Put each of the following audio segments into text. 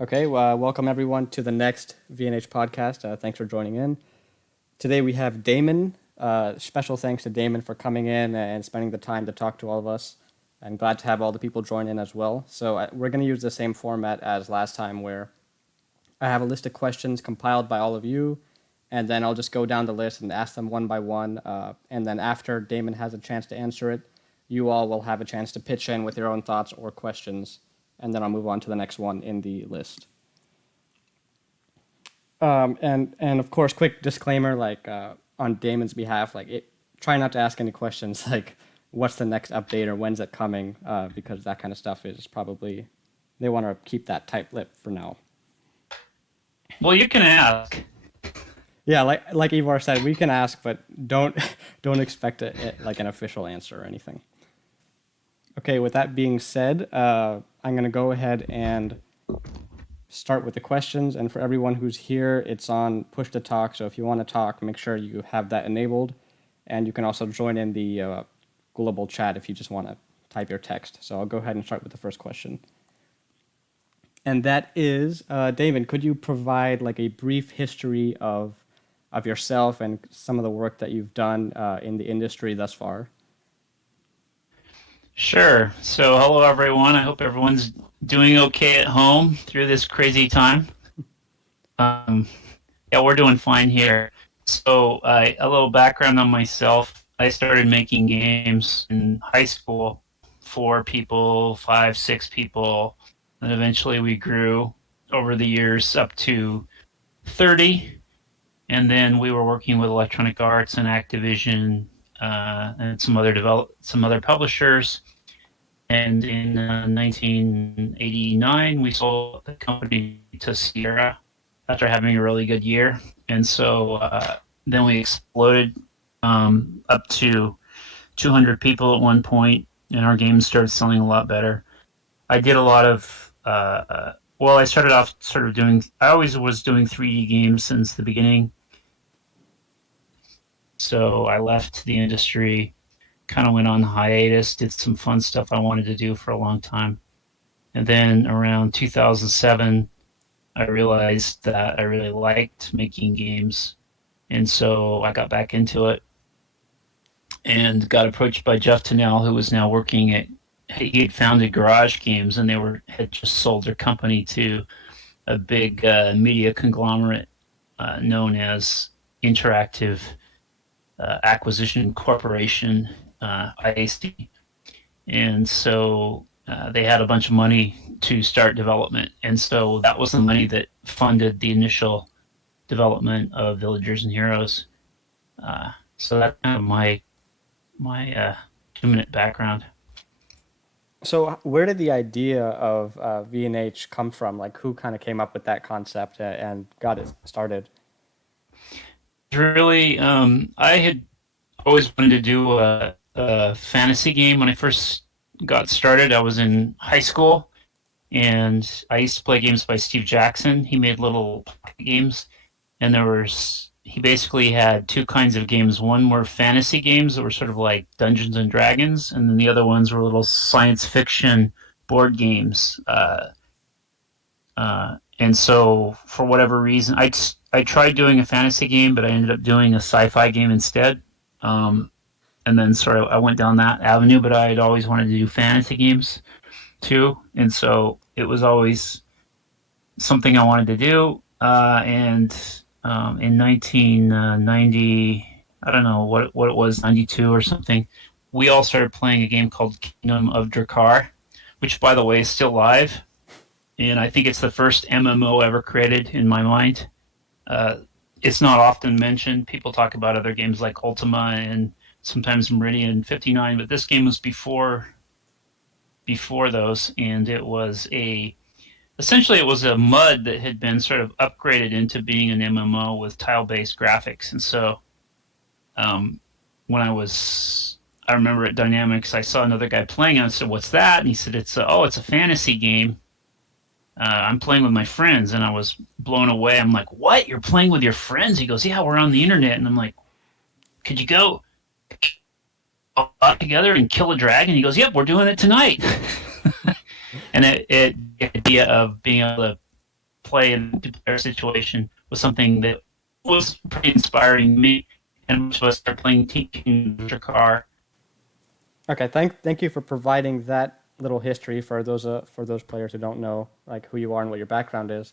Okay, well, welcome everyone to the next VNH podcast. Thanks for joining in. Today we have Damon. Special thanks to Damon for coming in and spending the time to talk to all of us. I'm glad to have all the people join in as well. So we're going to use the same format as last time where I have a list of questions compiled by all of you, and then I'll just go down the list and ask them one by one. And then after Damon has a chance to answer it, you all will have a chance to pitch in with your own thoughts or questions, and then I'll move on to the next one in the list. And of course, quick disclaimer, on Damon's behalf, try not to ask any questions like what's the next update or when's it coming, because that kind of stuff is probably they want to keep that tight-lipped for now. Well, you can ask. Yeah, like Ivar said, we can ask, but don't don't expect like an official answer or anything. Okay, with that being said, I'm gonna go ahead and start with the questions. And for everyone who's here, it's on push to talk. So if you want to talk, make sure you have that enabled. And you can also join in the global chat if you just want to type your text. So I'll go ahead and start with the first question. And that is, David, could you provide like a brief history of yourself and some of the work that you've done in the industry thus far? Sure. So, hello everyone. I hope everyone's doing okay at home through this crazy time. Um, yeah, we're doing fine here. So, a little background on myself. I started making games in high school, 4 people, 5, 6 people, and eventually we grew over the years up to 30. And then we were working with Electronic Arts and Activision and some other publishers. And in 1989, we sold the company to Sierra after having a really good year. And so then we exploded up to 200 people at one point, and our games started selling a lot better. I did a lot of, I started off sort of I always was doing 3D games since the beginning. So I left the industry, kind of went on hiatus, did some fun stuff I wanted to do for a long time. And then around 2007, I realized that I really liked making games. And so I got back into it and got approached by Jeff Tunnell, who was now working he had founded Garage Games, and had just sold their company to a big media conglomerate known as Interactive Acquisition Corporation, IAC. And so they had a bunch of money to start development. And so that was the money that funded the initial development of Villagers and Heroes. So that's kind of my 2-minute background. So where did the idea of V&H come from? Like who kind of came up with that concept and got it started? Really, I had always wanted to do a fantasy game. When I first got started, I was in high school, and I used to play games by Steve Jackson. He made little games, and he basically had two kinds of games. One were fantasy games that were sort of like Dungeons and Dragons, and then the other ones were little science fiction board games. And so, for whatever reason, I tried doing a fantasy game, but I ended up doing a sci-fi game instead. And then sort of I went down that avenue, but I had always wanted to do fantasy games too, and so it was always something I wanted to do. And in 1990, I don't know what it was, 92 or something, we all started playing a game called Kingdom of Drakkar, which, by the way, is still live. And I think it's the first MMO ever created in my mind. It's not often mentioned. People talk about other games like Ultima and sometimes Meridian 59, but this game was before those, and essentially it was a MUD that had been sort of upgraded into being an MMO with tile-based graphics. And so when I remember at Dynamics, I saw another guy playing it. I said, "What's that?" And he said, it's a fantasy game. I'm playing with my friends," and I was blown away. I'm like, "What? You're playing with your friends?" He goes, "Yeah, we're on the internet." And I'm like, "Could you go all together and kill a dragon?" He goes, "Yep, we're doing it tonight." And the idea of being able to play in the two-player situation was something that was pretty inspiring to me. And most of us started playing Team Car. Okay, thank you for providing that little history for those players who don't know like who you are and what your background is.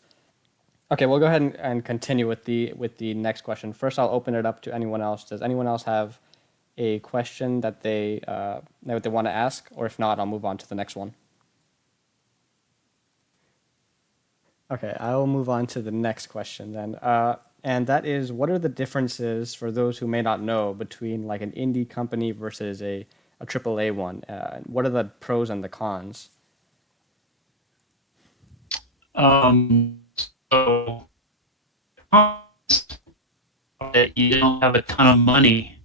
Okay, we'll go ahead and continue with the next question. First, I'll open it up to anyone else. Does anyone else have a question that they want to ask, or if not, I'll move on to the next one. Okay, I will move on to the next question then. And that is, what are the differences for those who may not know between like an indie company versus a AAA one? What are the pros and the cons? Um, so that you don't have a ton of money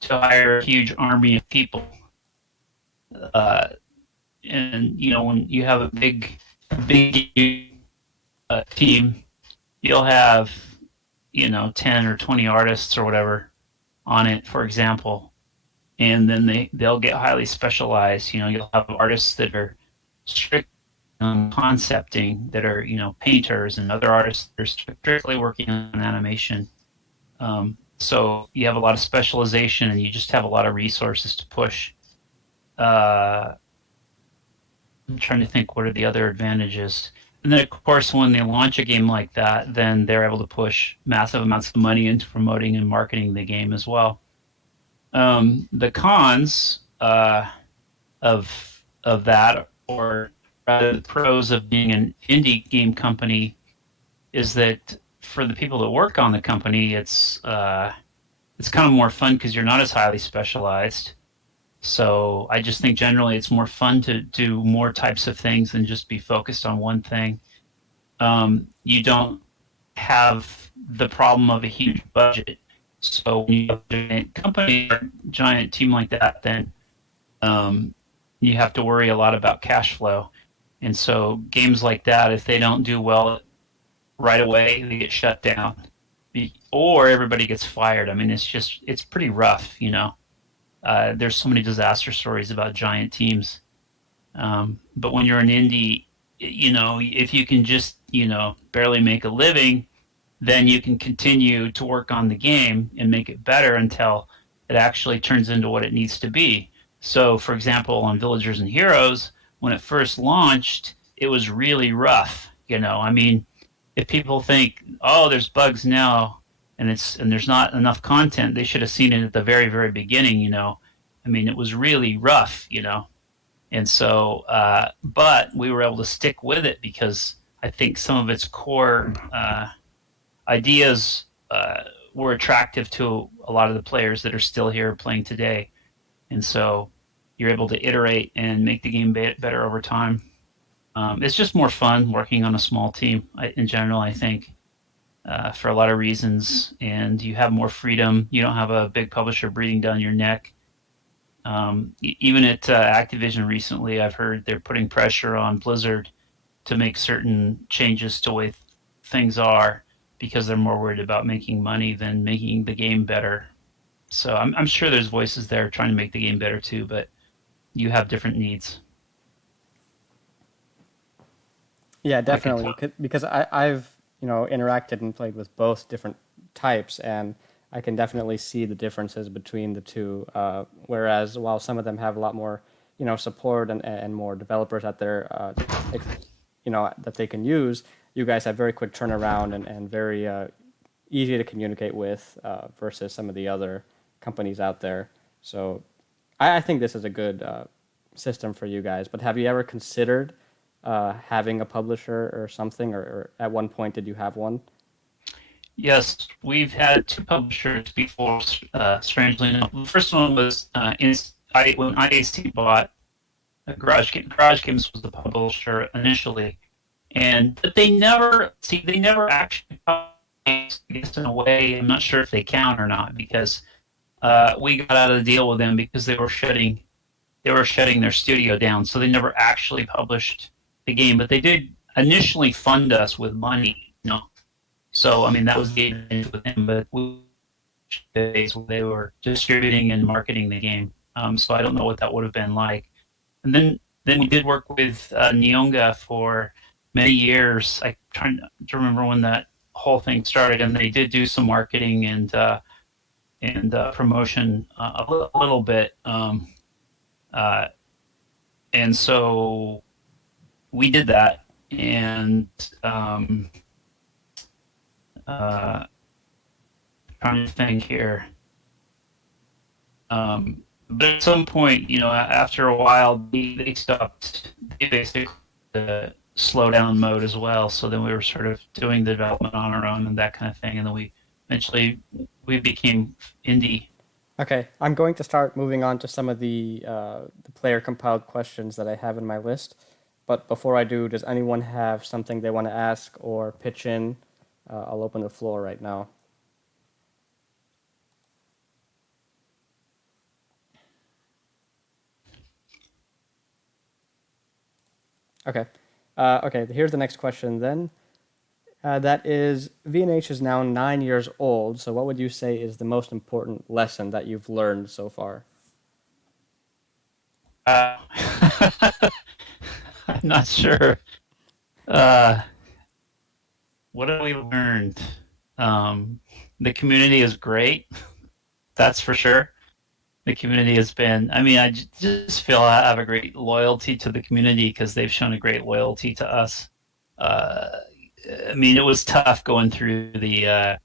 to hire a huge army of people. Uh, and when you have a big team, you'll have 10 or 20 artists or whatever on it, for example, and then they'll get highly specialized. You'll have artists that are strict on concepting, that are painters, and other artists that are strictly working on animation. So you have a lot of specialization, and you just have a lot of resources to push. Uh, I'm trying to think what are the other advantages. And then, of course, when they launch a game like that, then they're able to push massive amounts of money into promoting and marketing the game as well. The cons of that, or rather the pros of being an indie game company, is that for the people that work on the company, it's kind of more fun because you're not as highly specialized. So I just think generally it's more fun to do more types of things than just be focused on one thing. You don't have the problem of a huge budget. So when you have a giant company or giant team like that, then um, you have to worry a lot about cash flow. And so games like that, if they don't do well right away, they get shut down, or everybody gets fired. I mean, it's pretty rough. There's so many disaster stories about giant teams. But when you're an indie, if you can just, barely make a living, then you can continue to work on the game and make it better until it actually turns into what it needs to be. So, for example, on Villagers and Heroes, when it first launched, it was really rough. I mean, if people think, oh, there's bugs now, and there's not enough content, they should have seen it at the very, very beginning. I mean, it was really rough. And so, but we were able to stick with it because I think some of its core ideas were attractive to a lot of the players that are still here playing today. And so you're able to iterate and make the game better over time. It's just more fun working on a small team in general, I think, for a lot of reasons. And you have more freedom. You don't have a big publisher breathing down your neck. Even at Activision recently, I've heard they're putting pressure on Blizzard to make certain changes to the way things are because they're more worried about making money than making the game better. So I'm sure there's voices there trying to make the game better too, but you have different needs. Yeah, I could definitely. tell. Because I've interacted and played with both different types, and I can definitely see the differences between the two. Whereas while some of them have a lot more support and more developers at their that they can use, you guys have very quick turnaround and very easy to communicate with versus some of the other companies out there. So I think this is a good system for you guys. But have you ever considered having a publisher or something, or at one point did you have one? Yes, we've had two publishers before. Strangely enough, the first one was when IAC bought Garage Games. Garage Games was the publisher initially, and but they never actually published, I guess in a way. I'm not sure if they count or not because we got out of the deal with them because they were shutting their studio down, so they never actually published the game. But they did initially fund us with money. So I mean that was the advantage with them, but we days where they were distributing and marketing the game. So I don't know what that would have been like. And then we did work with Neonga for many years. I trying to remember when that whole thing started, and they did do some marketing and promotion a little bit. Uh, and so we did that, and uh, trying to think here. But at some point, after a while, they stopped. They basically slow down mode as well. So then we were sort of doing the development on our own and that kind of thing. And then we eventually we became indie. Okay, I'm going to start moving on to some of the player compiled questions that I have in my list. But before I do, does anyone have something they want to ask or pitch in? I'll open the floor right now. Okay. Okay, here's the next question then. That is, V&H is now 9 years old, so what would you say is the most important lesson that you've learned so far? Uh, I'm not sure. Uh, what have we learned? The community is great. That's for sure. The community has been, I mean, just feel I have a great loyalty to the community because they've shown a great loyalty to us. Uh, I mean, it was tough going through the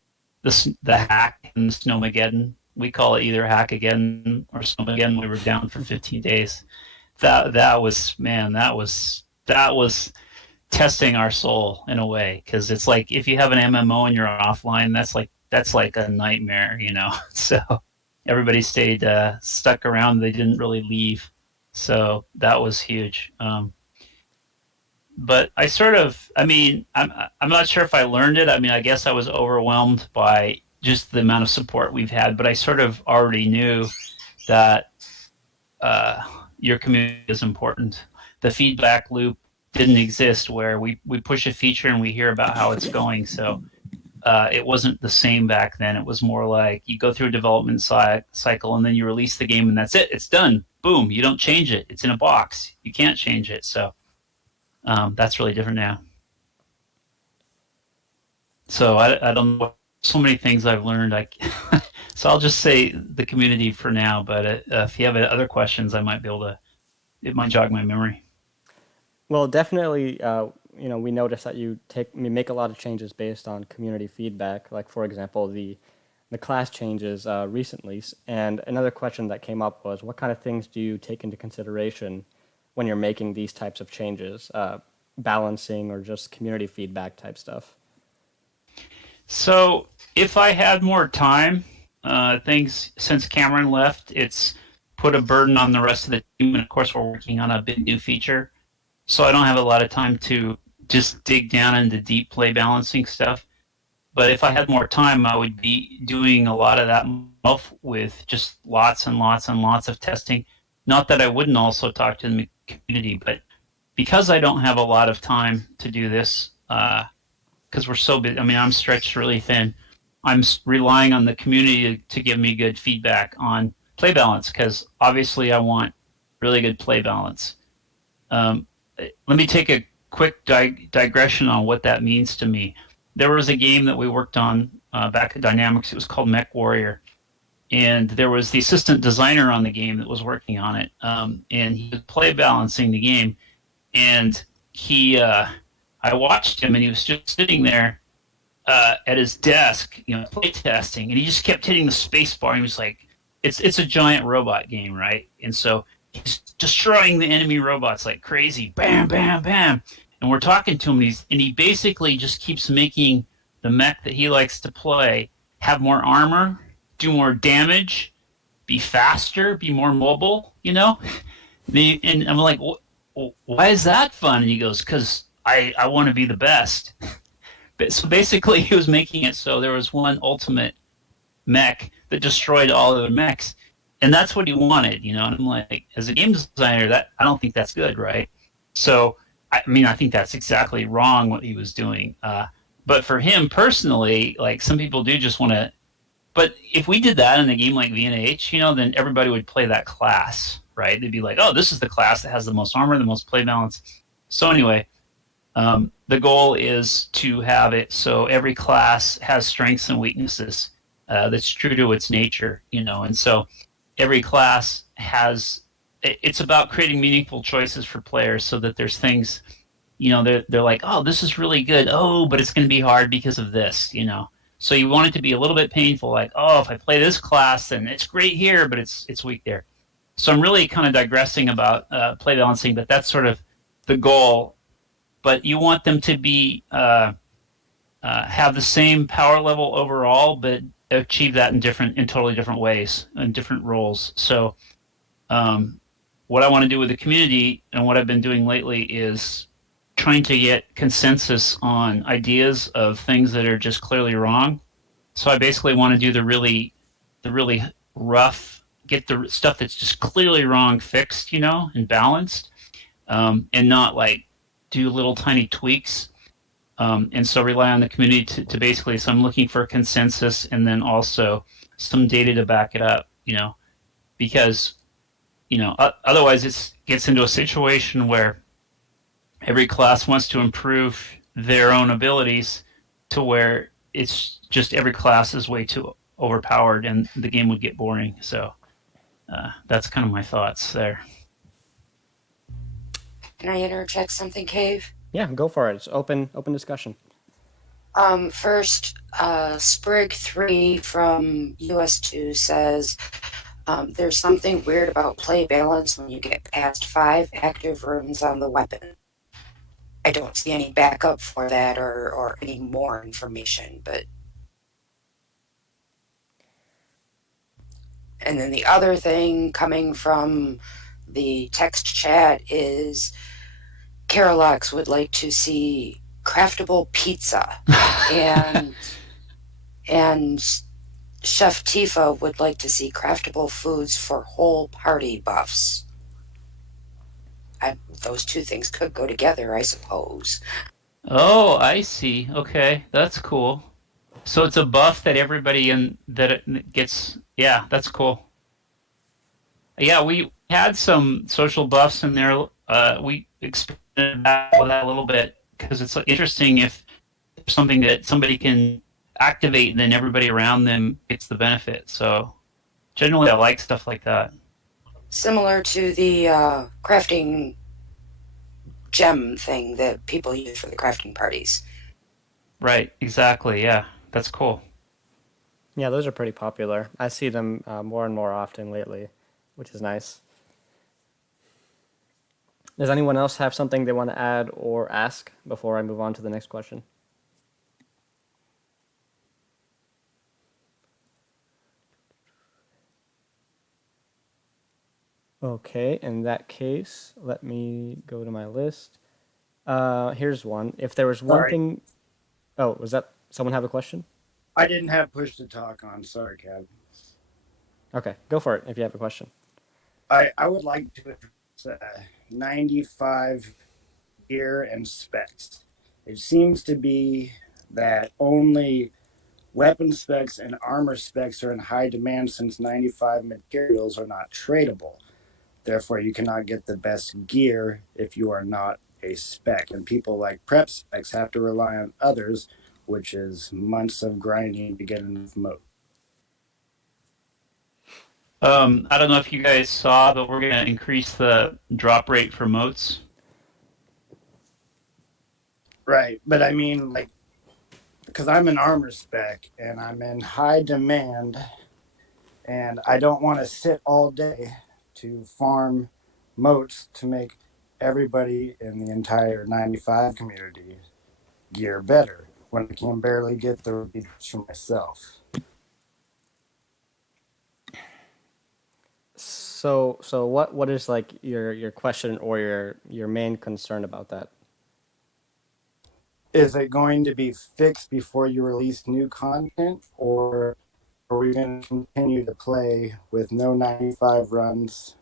hack and Snowmageddon. We call it either hack again or Snowmageddon. We were down for 15 days. That was, man, that was testing our soul in a way, because it's like if you have an MMO and you're offline, that's like a nightmare. So everybody stayed stuck around. They didn't really leave. So that was huge. But I mean, I'm not sure if I learned it. I mean, I guess I was overwhelmed by just the amount of support we've had, but I sort of already knew that uh, your community is important. The feedback loop didn't exist where we push a feature and we hear about how it's going. So it wasn't the same back then. It was more like you go through a development cycle and then you release the game and that's it. It's done. Boom. You don't change it. It's in a box. You can't change it. So that's really different now. So I don't know. So many things I've learned. So I'll just say the community for now. But if you have other questions, I might be able to. It might jog my memory. Well, definitely, we notice that you make a lot of changes based on community feedback. Like, for example, the class changes recently. And another question that came up was, what kind of things do you take into consideration when you're making these types of changes, balancing or just community feedback type stuff? So if I had more time, things since Cameron left, it's put a burden on the rest of the team, and of course we're working on a big new feature. So I don't have a lot of time to just dig down into deep play balancing stuff. But if I had more time, I would be doing a lot of that myself with just lots and lots and lots of testing. Not that I wouldn't also talk to the community, but because I don't have a lot of time to do this, because we're so busy. I mean, I'm stretched really thin. I'm relying on the community to give me good feedback on play balance because obviously I want really good play balance. Um, Let me take a quick digression on what that means to me. There was a game that we worked on back at Dynamics. It was called Mech Warrior, and there was the assistant designer on the game that was working on it, and he was play balancing the game, and I watched him, and he was just sitting there at his desk, play testing, and he just kept hitting the space bar. He was like, "It's a giant robot game, right?" And so he's destroying the enemy robots like crazy, bam, bam, bam. And we're talking to him, and he basically just keeps making the mech that he likes to play have more armor, do more damage, be faster, be more mobile. And I'm like, why is that fun? And he goes, because I want to be the best. But so basically, he was making it so there was one ultimate mech that destroyed all other mechs, and that's what he wanted. And I'm like, as a game designer, that I don't think that's good, right? So I mean, I think that's exactly wrong what he was doing. But for him personally, like some people do just want to. But if we did that in a game like V&H, then everybody would play that class, right? They'd be like, oh, this is the class that has the most armor, the most play balance. So anyway, The goal is to have it so every class has strengths and weaknesses. That's true to its nature, and so every class has. It's about creating meaningful choices for players, so that there's things, they're like, oh, this is really good. Oh, but it's going to be hard because of this. So you want it to be a little bit painful, like, oh, if I play this class, then it's great here, but it's weak there. So I'm really kind of digressing about play balancing, but that's sort of the goal. But you want them to be have the same power level overall, but achieve that in totally different ways, in different roles. So what I want to do with the community and what I've been doing lately is trying to get consensus on ideas of things that are just clearly wrong. So I basically want to do the really rough, get the stuff that's just clearly wrong fixed, and balanced, and not like do little tiny tweaks. And so rely on the community to basically. So I'm looking for consensus and then also some data to back it up, because otherwise it gets into a situation where every class wants to improve their own abilities to where it's just every class is way too overpowered and the game would get boring. So that's kind of my thoughts there. Can I interject something, Cave? Yeah, go for it. It's open discussion. First, Sprig 3 from US2 says there's something weird about play balance when you get past 5 active runes on the weapon. I don't see any backup for that or any more information, but. And then the other thing coming from the text chat is Carolox would like to see craftable pizza, and and Chef Tifa would like to see craftable foods for whole party buffs. Those two things could go together, I suppose. Oh, I see. Okay, that's cool. So it's a buff that everybody in that it gets. Yeah, that's cool. Yeah, we had some social buffs in there. We expanded that with that a little bit because it's interesting if there's something that somebody can activate, and then everybody around them gets the benefit. So generally, I like stuff like that. Similar to the crafting gem thing that people use for the crafting parties. Right, exactly. Yeah, that's cool. Yeah, those are pretty popular. I see them more and more often lately, which is nice. Does anyone else have something they want to add or ask before I move on to the next question? Okay, in that case, let me go to my list. Here's one. If there was one Sorry, thing. Oh, was that someone have a question? I didn't have push to talk on. Sorry, Kev. Okay, go for it if you have a question. I would like to address 95 gear and specs. It seems to be that only weapon specs and armor specs are in high demand since 95 materials are not tradable. Therefore, you cannot get the best gear if you are not a spec. And people like prep specs have to rely on others, which is months of grinding to get enough mode. I don't know if you guys saw, but we're going to increase the drop rate for motes. Right. But I mean, like, because I'm an armor spec and I'm in high demand and I don't want to sit all day to farm motes to make everybody in the entire 95 community gear better when I can barely get the readers for myself. So what is like your question or your main concern about that? Is it going to be fixed before you release new content, or are we going to continue to play with no 95 runs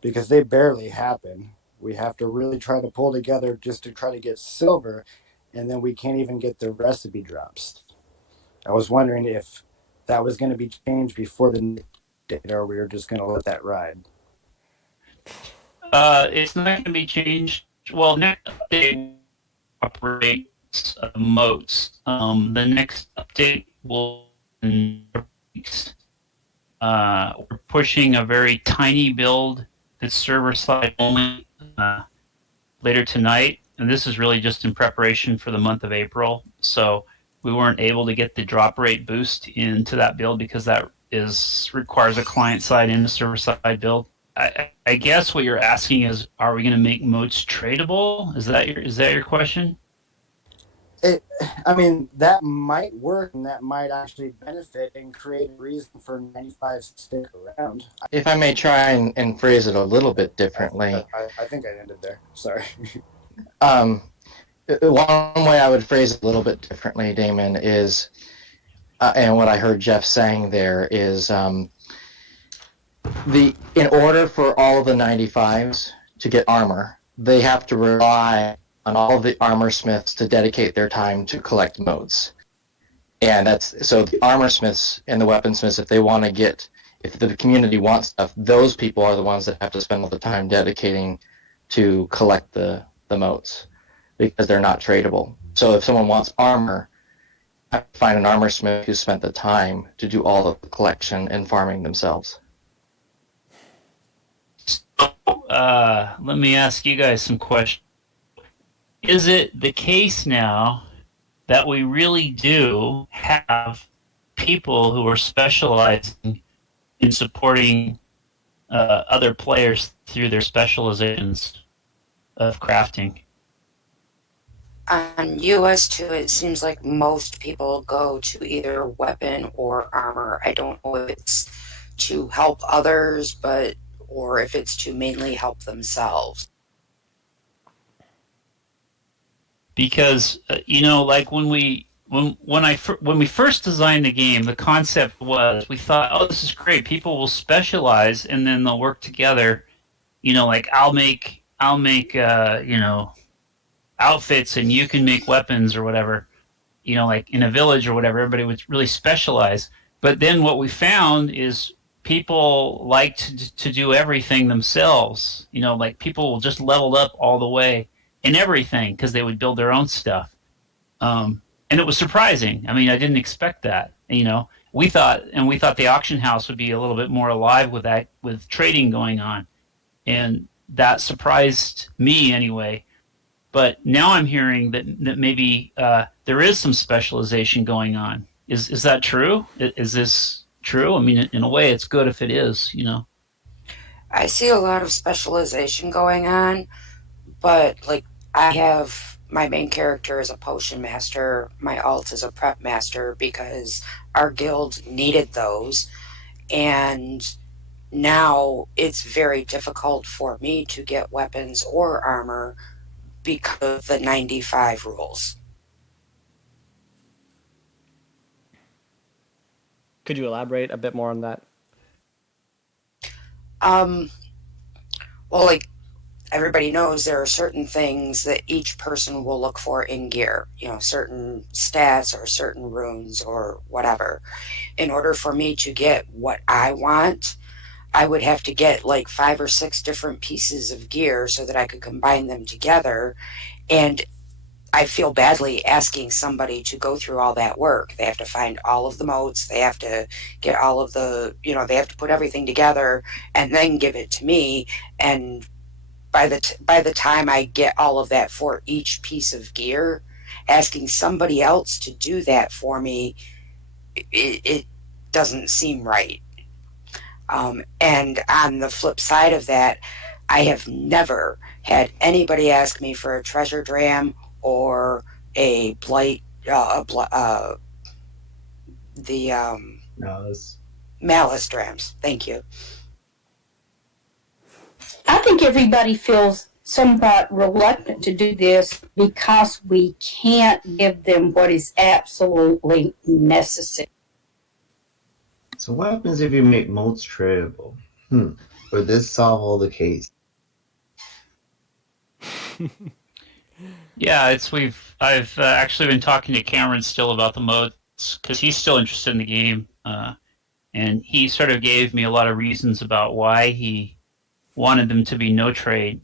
because they barely happen? We have to really try to pull together just to try to get silver, and then we can't even get the recipe drops. I was wondering if that was going to be changed before the data, or we were just going to let that ride. It's not going to be changed. Well, next update operate motes. The next update will be in weeks. We're pushing a very tiny build that's server side only later tonight, and this is really just in preparation for the month of April. So we weren't able to get the drop rate boost into that build because that requires a client side and a server side build. I guess what you're asking is, are we going to make motes tradable? Is that your question? I mean, that might work, and that might actually benefit and create a reason for 95 to stick around. If I may try and phrase it a little bit differently. I think I ended there. Sorry. One way I would phrase it a little bit differently, Damon, is, and what I heard Jeff saying there is, in order for all of the 95s to get armor, they have to rely on all of the armor smiths to dedicate their time to collect motes. And so the armor smiths and the weaponsmiths, if the community wants stuff, those people are the ones that have to spend all the time dedicating to collect the motes, because they're not tradable. So if someone wants armor, I have to find an armor smith who spent the time to do all of the collection and farming themselves. So, let me ask you guys some questions. Is it the case now that we really do have people who are specializing in supporting other players through their specializations of crafting? On US2, it seems like most people go to either weapon or armor. I don't know if it's to help others, or if it's to mainly help themselves. Because like when we first designed the game, the concept was, we thought, oh, this is great. People will specialize and then they'll work together. Like I'll make outfits and you can make weapons or whatever. Like in a village or whatever, everybody would really specialize. But then what we found is people like to do everything themselves. Like people just leveled up all the way in everything because they would build their own stuff. And it was surprising. I mean, I didn't expect that. We thought the auction house would be a little bit more alive with trading going on. And that surprised me anyway. But now I'm hearing that maybe there is some specialization going on. Is that true? Is this true? I mean, in a way, it's good if it is, I see a lot of specialization going on, but like I have my main character is a potion master, my alt is a prep master because our guild needed those, and now it's very difficult for me to get weapons or armor because of the 95 rules. Could you elaborate a bit more on that? Well, like everybody knows, there are certain things that each person will look for in gear, certain stats or certain runes or whatever. In order for me to get what I want, I would have to get like 5 or 6 different pieces of gear so that I could combine them together. And I feel badly asking somebody to go through all that work. They have to find all of the motes. They have to get all of the, they have to put everything together and then give it to me. And by the time I get all of that for each piece of gear, asking somebody else to do that for me, it doesn't seem right. And on the flip side of that, I have never had anybody ask me for a treasure dram or a blight, malice drams. Thank you. I think everybody feels somewhat reluctant to do this because we can't give them what is absolutely necessary. So what happens if you make motes tradable? Would this solve all the case? Yeah, I've actually been talking to Cameron still about the motes because he's still interested in the game, and he sort of gave me a lot of reasons about why he wanted them to be no trade.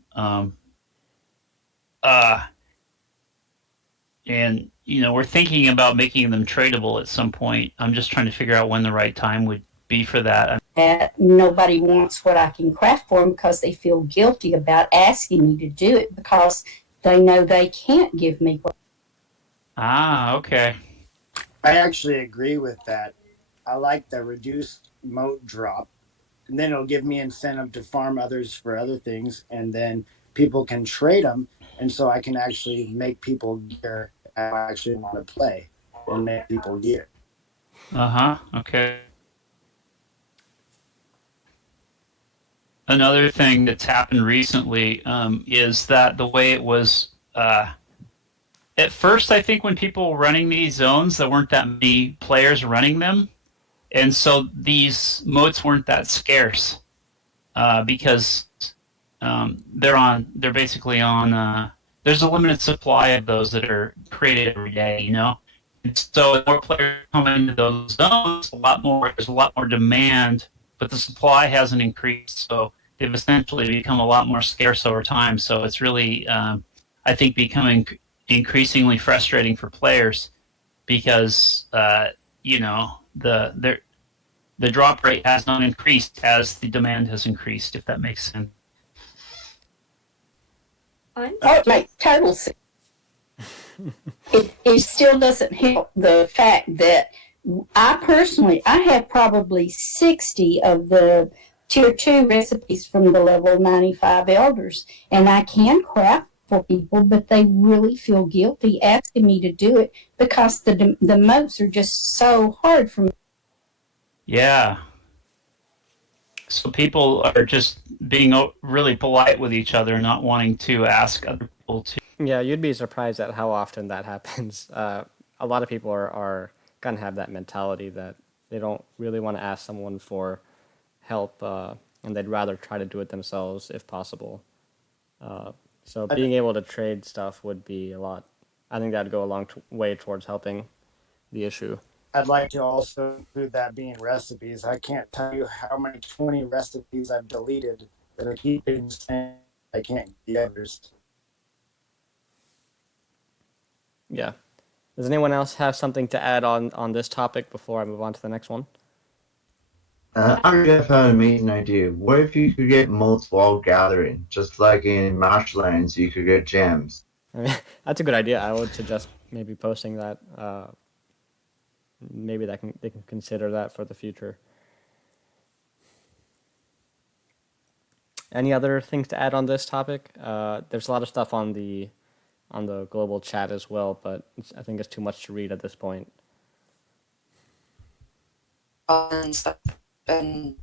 and we're thinking about making them tradable at some point. I'm just trying to figure out when the right time would be for that. That nobody wants what I can craft for them because they feel guilty about asking me to do it because they know they can't give me what. Okay. I actually agree with that. I like the reduced moat drop, and then it'll give me incentive to farm others for other things, and then people can trade them, and so I can actually make people gear I actually want to play and make people gear. Okay. Another thing that's happened recently is that the way it was at first, I think when people were running these zones, there weren't that many players running them, and so these moats weren't that scarce because they're basically on. There's a limited supply of those that are created every day, And so the more players come into those zones, there's a lot more demand, but the supply hasn't increased, so they've essentially become a lot more scarce over time. So it's really, I think, becoming increasingly frustrating for players because the drop rate has not increased as the demand has increased, if that makes sense. It makes total sense. It still doesn't help the fact that I have probably 60 of the tier 2 recipes from the level 95 elders, and I can craft for people, but they really feel guilty asking me to do it because the moats are just so hard for me. Yeah. So people are just being really polite with each other, not wanting to ask other people to. Yeah, you'd be surprised at how often that happens. A lot of people are gonna have that mentality that they don't really want to ask someone for help, and they'd rather try to do it themselves if possible. So being able to trade stuff would be a lot. I think that'd go a long way towards helping the issue. I'd like to also include that being recipes. I can't tell you how many 20 recipes I've deleted that I keep saying I can't get others. Yeah. Does anyone else have something to add on this topic before I move on to the next one? I have an amazing idea. What if you could get motes while gathering, just like in Marshlands, you could get gems? I mean, that's a good idea. I would suggest maybe posting that. Maybe they can consider that for the future. Any other things to add on this topic? There's a lot of stuff on the global chat as well, but I think it's too much to read at this point. And stuff been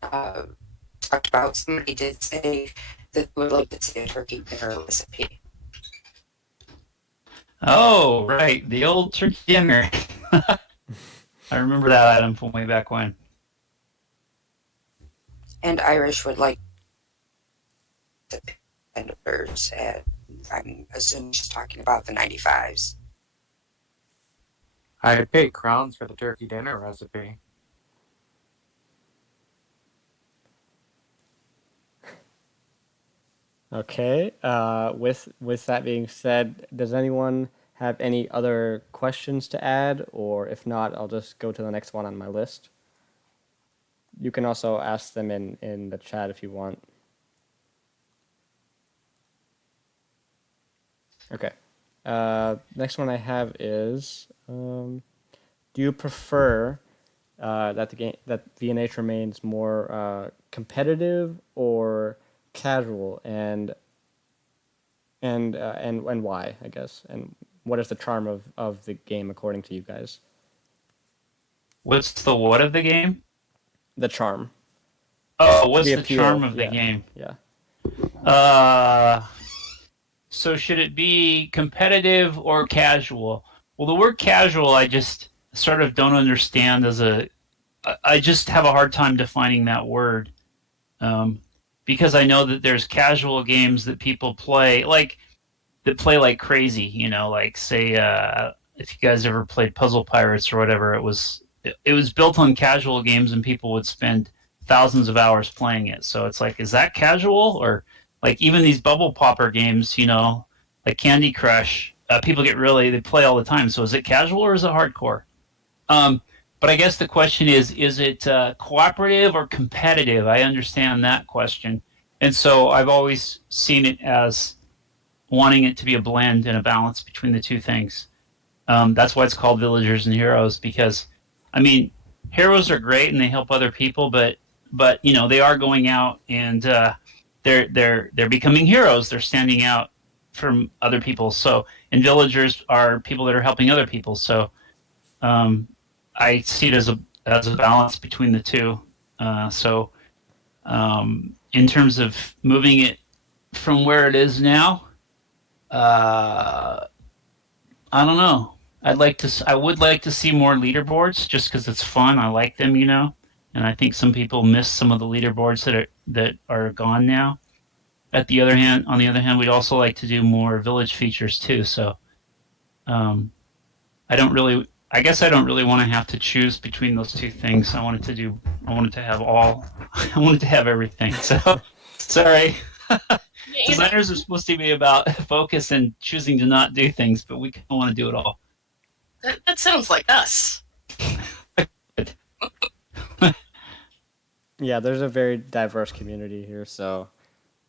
talked about. Somebody did say that they would like to see a turkey dinner recipe. Oh, right, the old turkey dinner. I remember that item from way back when. And Irish would like the vendors at, I'm assuming she's talking about the 95s. I'd pay crowns for the turkey dinner recipe. Okay. With that being said, does anyone have any other questions to add? Or if not, I'll just go to the next one on my list. You can also ask them in the chat if you want. Okay. Next one I have is, do you prefer that VNH remains more competitive or casual, and why, I guess, and what is the charm of the game according to you guys? What's the what of the game? The charm. Oh, what's the appeal, charm of the game? Yeah. So should it be competitive or casual? Well, the word casual, I just sort of don't understand I just have a hard time defining that word. Because I know that there's casual games that people play, like crazy, like say, if you guys ever played Puzzle Pirates or whatever, it was built on casual games and people would spend thousands of hours playing it. So it's like, is that casual? Or like even these bubble popper games, like Candy Crush, people they play all the time. So is it casual or is it hardcore? But I guess the question is it cooperative or competitive? I understand that question. And so I've always seen it as wanting it to be a blend and a balance between the two things. That's why it's called Villagers and Heroes, because, I mean, heroes are great and they help other people, but they are going out and they're becoming heroes. They're standing out from other people. So, and villagers are people that are helping other people. So, I see it as a balance between the two. In terms of moving it from where it is now, I don't know. I would like to see more leaderboards, just because it's fun. I like them, and I think some people miss some of the leaderboards that are gone now. On the other hand, we'd also like to do more village features too. So, um, I guess I don't really want to have to choose between those two things. I wanted to have I wanted to have everything. So, sorry. Designers are supposed to be about focus and choosing to not do things, but we kind of want to do it all. That sounds like us. Yeah, there's a very diverse community here, so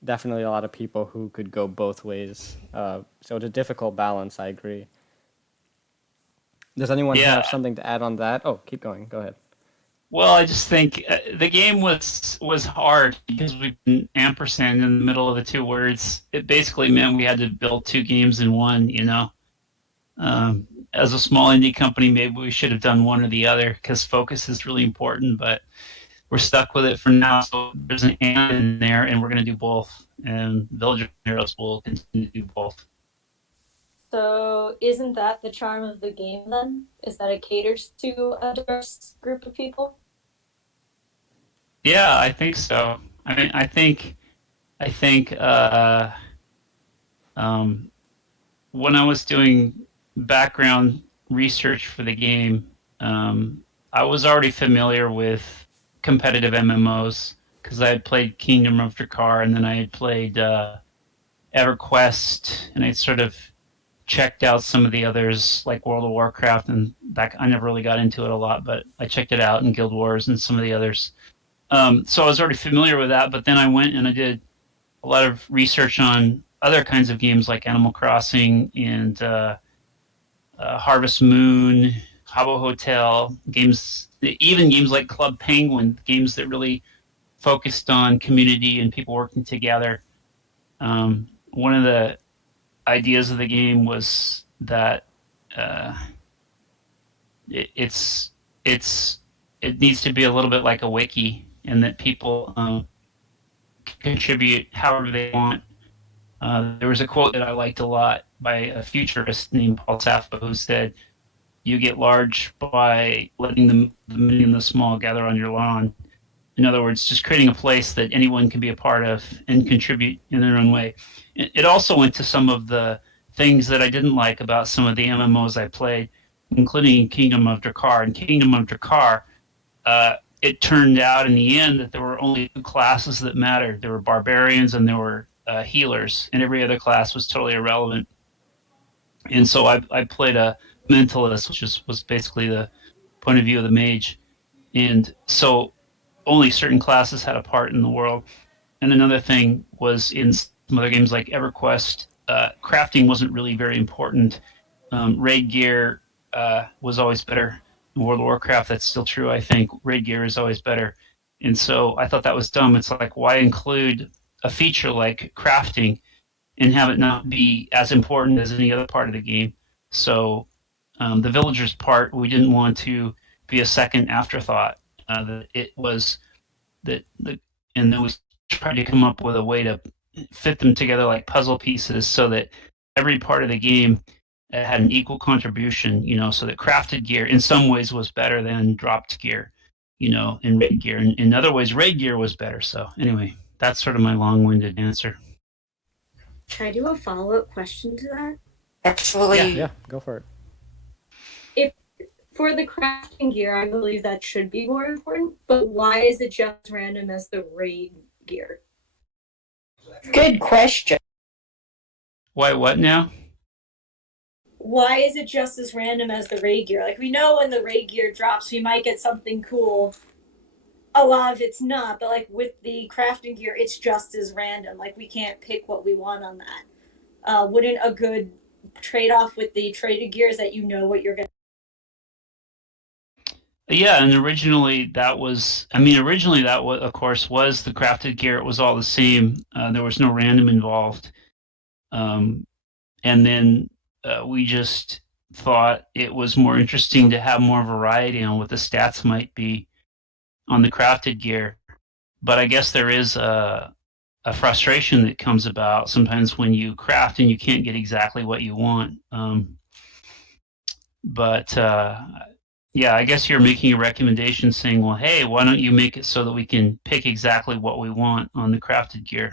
definitely a lot of people who could go both ways. So it's a difficult balance, I agree. Does anyone have something to add on that? Oh, keep going. Go ahead. Well, I just think the game was hard because we put ampersand in the middle of the two words. It basically meant we had to build two games in one, As a small indie company, maybe we should have done one or the other, because focus is really important, but we're stuck with it for now. So there's an and in there, and we're going to do both. And Villager Heroes will continue to do both. So isn't that the charm of the game then? Is that it caters to a diverse group of people? Yeah, I think so. I mean, I think when I was doing background research for the game, I was already familiar with competitive MMOs because I had played Kingdom of Drakkar, and then I had played EverQuest, and I sort of checked out some of the others like World of Warcraft, and that I never really got into it a lot, but I checked it out in Guild Wars and some of the others. So I was already familiar with that, but then I went and I did a lot of research on other kinds of games like Animal Crossing and Harvest Moon, Habbo Hotel, even games like Club Penguin, games that really focused on community and people working together. One of the ideas of the game was that it needs to be a little bit like a wiki, and that people contribute however they want. There was a quote that I liked a lot by a futurist named Paul Sappho, who said, "You get large by letting the many and the small gather on your lawn." In other words, just creating a place that anyone can be a part of and contribute in their own way. It also went to some of the things that I didn't like about some of the MMOs I played, including Kingdom of Drakkar. In Kingdom of Drakkar, it turned out in the end that there were only two classes that mattered. There were barbarians and there were healers, and every other class was totally irrelevant. And so I played a mentalist, which was basically the point of view of the mage. And so only certain classes had a part in the world. And another thing was in some other games like EverQuest, crafting wasn't really very important. Raid gear was always better. In World of Warcraft, that's still true, I think. Raid gear is always better. And so I thought that was dumb. It's like, why include a feature like crafting and have it not be as important as any other part of the game? So the villagers part, we didn't want to be a second afterthought. That it was and then we tried to come up with a way to fit them together like puzzle pieces, so that every part of the game had an equal contribution. So that crafted gear in some ways was better than dropped gear, in raid gear. In other ways, raid gear was better. So anyway, that's sort of my long-winded answer. Can I do a follow-up question to that? Actually, Yeah, go for it. For the crafting gear, I believe that should be more important, but why is it just as random as the raid gear? Good question. Why what now? why is it just as random as the raid gear? Like, we know when the raid gear drops, we might get something cool. A lot of it's not, but like with the crafting gear, it's just as random. Like, we can't pick what we want on that. Wouldn't a good trade-off with the traded gear is that you know what you're gonna. Yeah, and originally that was, of course, was the crafted gear. It was all the same. There was no random involved. And then we just thought it was more interesting to have more variety on what the stats might be on the crafted gear. But I guess there is a frustration that comes about sometimes when you craft and you can't get exactly what you want. But yeah, I guess you're making a recommendation saying, well, hey, why don't you make it so that we can pick exactly what we want on the crafted gear?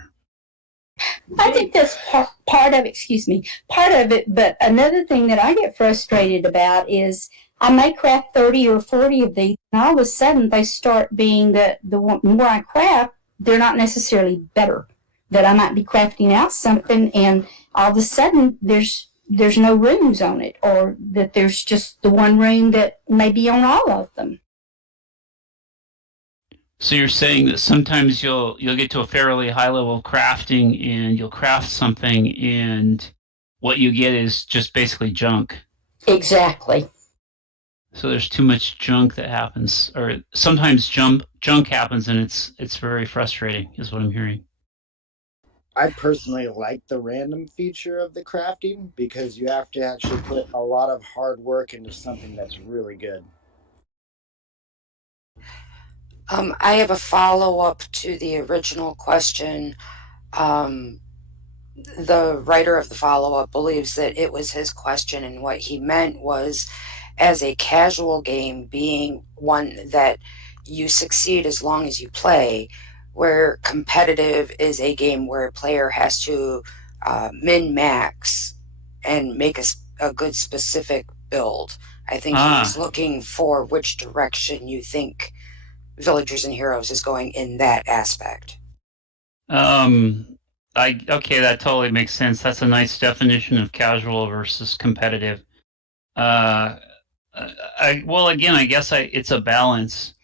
I think that's part of it, excuse me, part of it. But another thing that I get frustrated about is I may craft 30 or 40 of these, and all of a sudden they start being the more I craft, they're not necessarily better. That I might be crafting out something, and all of a sudden there's no rooms on it, or that there's just the one room that may be on all of them. So you're saying that sometimes you'll get to a fairly high level of crafting and you'll craft something and what you get is just basically junk. Exactly. So there's too much junk that happens, or sometimes junk happens, and it's very frustrating, is what I'm hearing. I personally like the random feature of the crafting because you have to actually put a lot of hard work into something that's really good. I have a follow-up to the original question. The writer of the follow-up believes that it was his question, and what he meant was, as a casual game being one that you succeed as long as you play, where competitive is a game where a player has to min-max and make a good specific build. I think he was looking for which direction you think Villagers and Heroes is going in that aspect. Okay, that totally makes sense. That's a nice definition of casual versus competitive. I guess it's a balance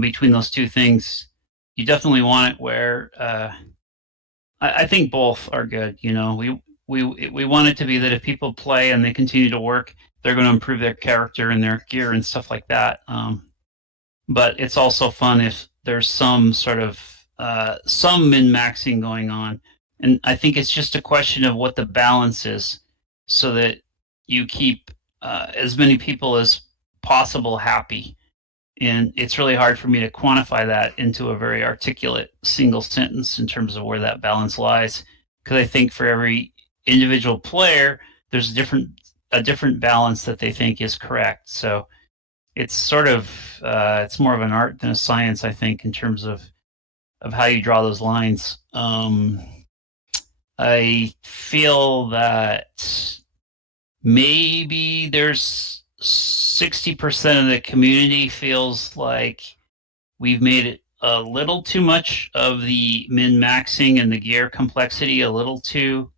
between those two things. You definitely want it where I think both are good. You know, we want it to be that if people play and they continue to work, they're going to improve their character and their gear and stuff like that. But it's also fun if there's some sort of some min-maxing going on. And I think it's just a question of what the balance is so that you keep as many people as possible happy. And it's really hard for me to quantify that into a very articulate single sentence in terms of where that balance lies. Because I think for every individual player, there's a different balance that they think is correct. So it's sort of it's more of an art than a science, I think, in terms of how you draw those lines. I feel that maybe there's 60% of the community feels like we've made it a little too much of the min-maxing and the gear complexity a little too,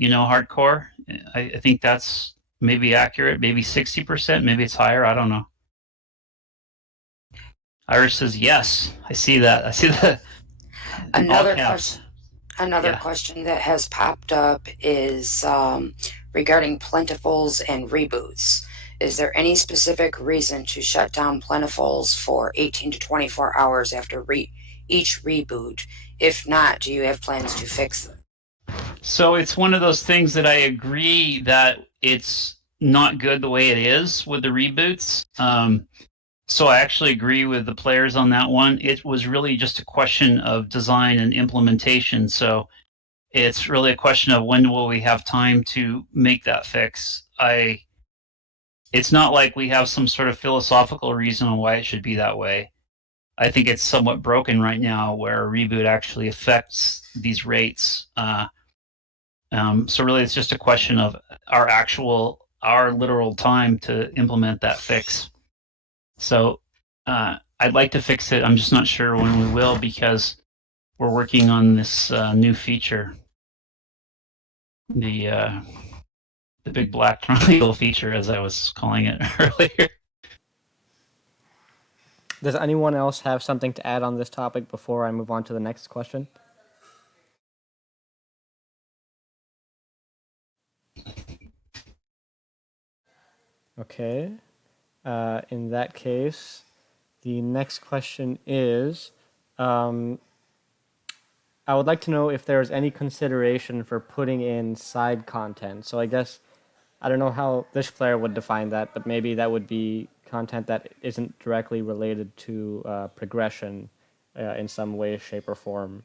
hardcore. I think that's maybe accurate. Maybe 60%. Maybe it's higher. I don't know. Irish says yes. I see that. I see the Another question that has popped up is regarding plentifuls and reboots. Is there any specific reason to shut down plentifuls for 18 to 24 hours after each reboot? If not, do you have plans to fix them? So it's one of those things that I agree that it's not good the way it is with the reboots. So I actually agree with the players on that one. It was really just a question of design and implementation. So it's really a question of when will we have time to make that fix. It's not like we have some sort of philosophical reason on why it should be that way. I think it's somewhat broken right now where a reboot actually affects these rates. So really it's just a question of our literal time to implement that fix. So I'd like to fix it. I'm just not sure when we will because we're working on this new feature. the big black triangle feature, as I was calling it earlier. Does anyone else have something to add on this topic before I move on to the next question? Okay. In that case, the next question is, um, I would like to know if there's any consideration for putting in side content. So I guess I don't know how this player would define that, but maybe that would be content that isn't directly related to progression in some way, shape, or form.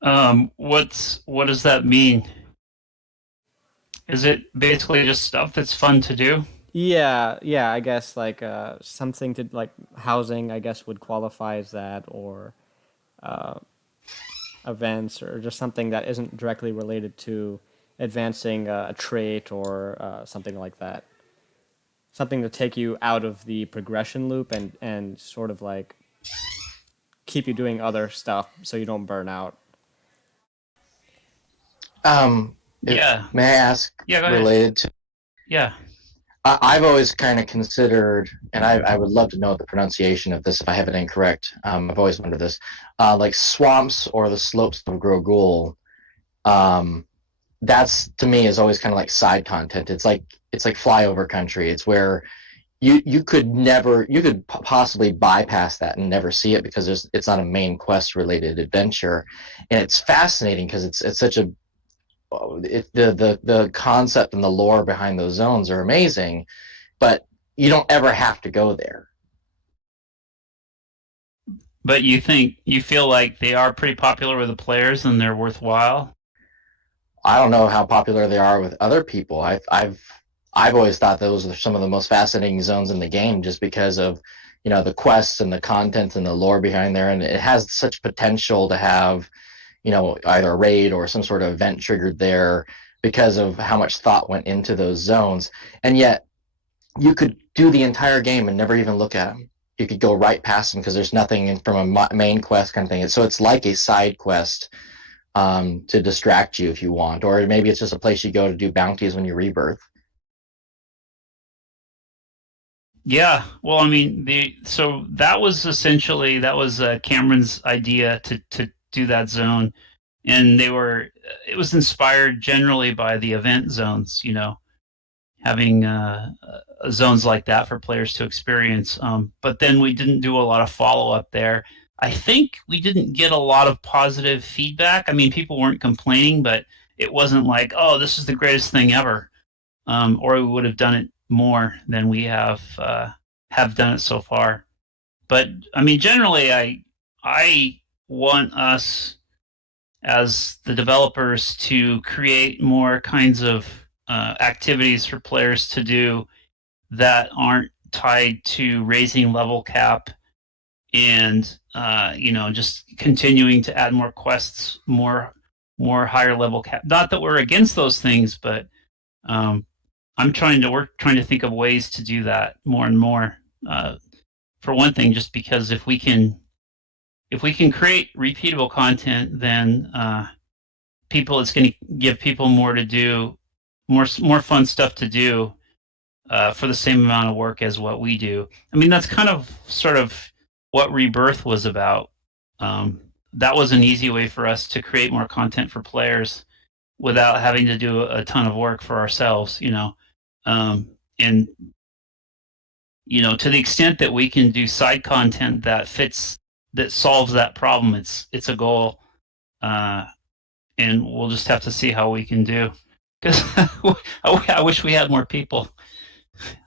What does that mean? Is it basically just stuff that's fun to do? Yeah, yeah, I guess like something to like housing, I guess would qualify as that, or events, or just something that isn't directly related to advancing a trait or something like that. Something to take you out of the progression loop and sort of like keep you doing other stuff so you don't burn out. Yeah. May I ask, Yeah, go ahead. related to? Yeah. I've always kind of considered, and I would love to know the pronunciation of this if I have it incorrect. I've always wondered this, like swamps or the slopes of Grogul. That's to me is always kind of like side content. It's like flyover country. It's where you could possibly bypass that and never see it because it's not a main quest related adventure, and it's fascinating because it's such a the concept and the lore behind those zones are amazing, but you don't ever have to go there. But you feel like they are pretty popular with the players and they're worthwhile? I don't know how popular they are with other people. I've always thought those are some of the most fascinating zones in the game, just because of the quests and the content and the lore behind there, and it has such potential to have either a raid or some sort of event triggered there because of how much thought went into those zones. And yet you could do the entire game and never even look at them. You could go right past them because there's nothing from a main quest kind of thing. So it's like a side quest to distract you if you want, or maybe it's just a place you go to do bounties when you rebirth. Yeah. Well, I mean, so that was Cameron's idea to do that zone, and it was inspired generally by the event zones. Having zones like that for players to experience. But then we didn't do a lot of follow up there. I think we didn't get a lot of positive feedback. I mean, people weren't complaining, but it wasn't like, oh, this is the greatest thing ever, or we would have done it more than we have done it so far. But I mean, generally, I want us as the developers to create more kinds of activities for players to do that aren't tied to raising level cap and just continuing to add more quests, more higher level cap. Not that we're against those things, but we're trying to think of ways to do that more and more. For one thing, just because if we can create repeatable content, then it's going to give people more to do, more fun stuff to do for the same amount of work as what we do. I mean, that's kind of sort of what Rebirth was about. That was an easy way for us to create more content for players without having to do a ton of work for ourselves, and to the extent that we can do side content that solves that problem, it's a goal, and we'll just have to see how we can do. Because I wish we had more people.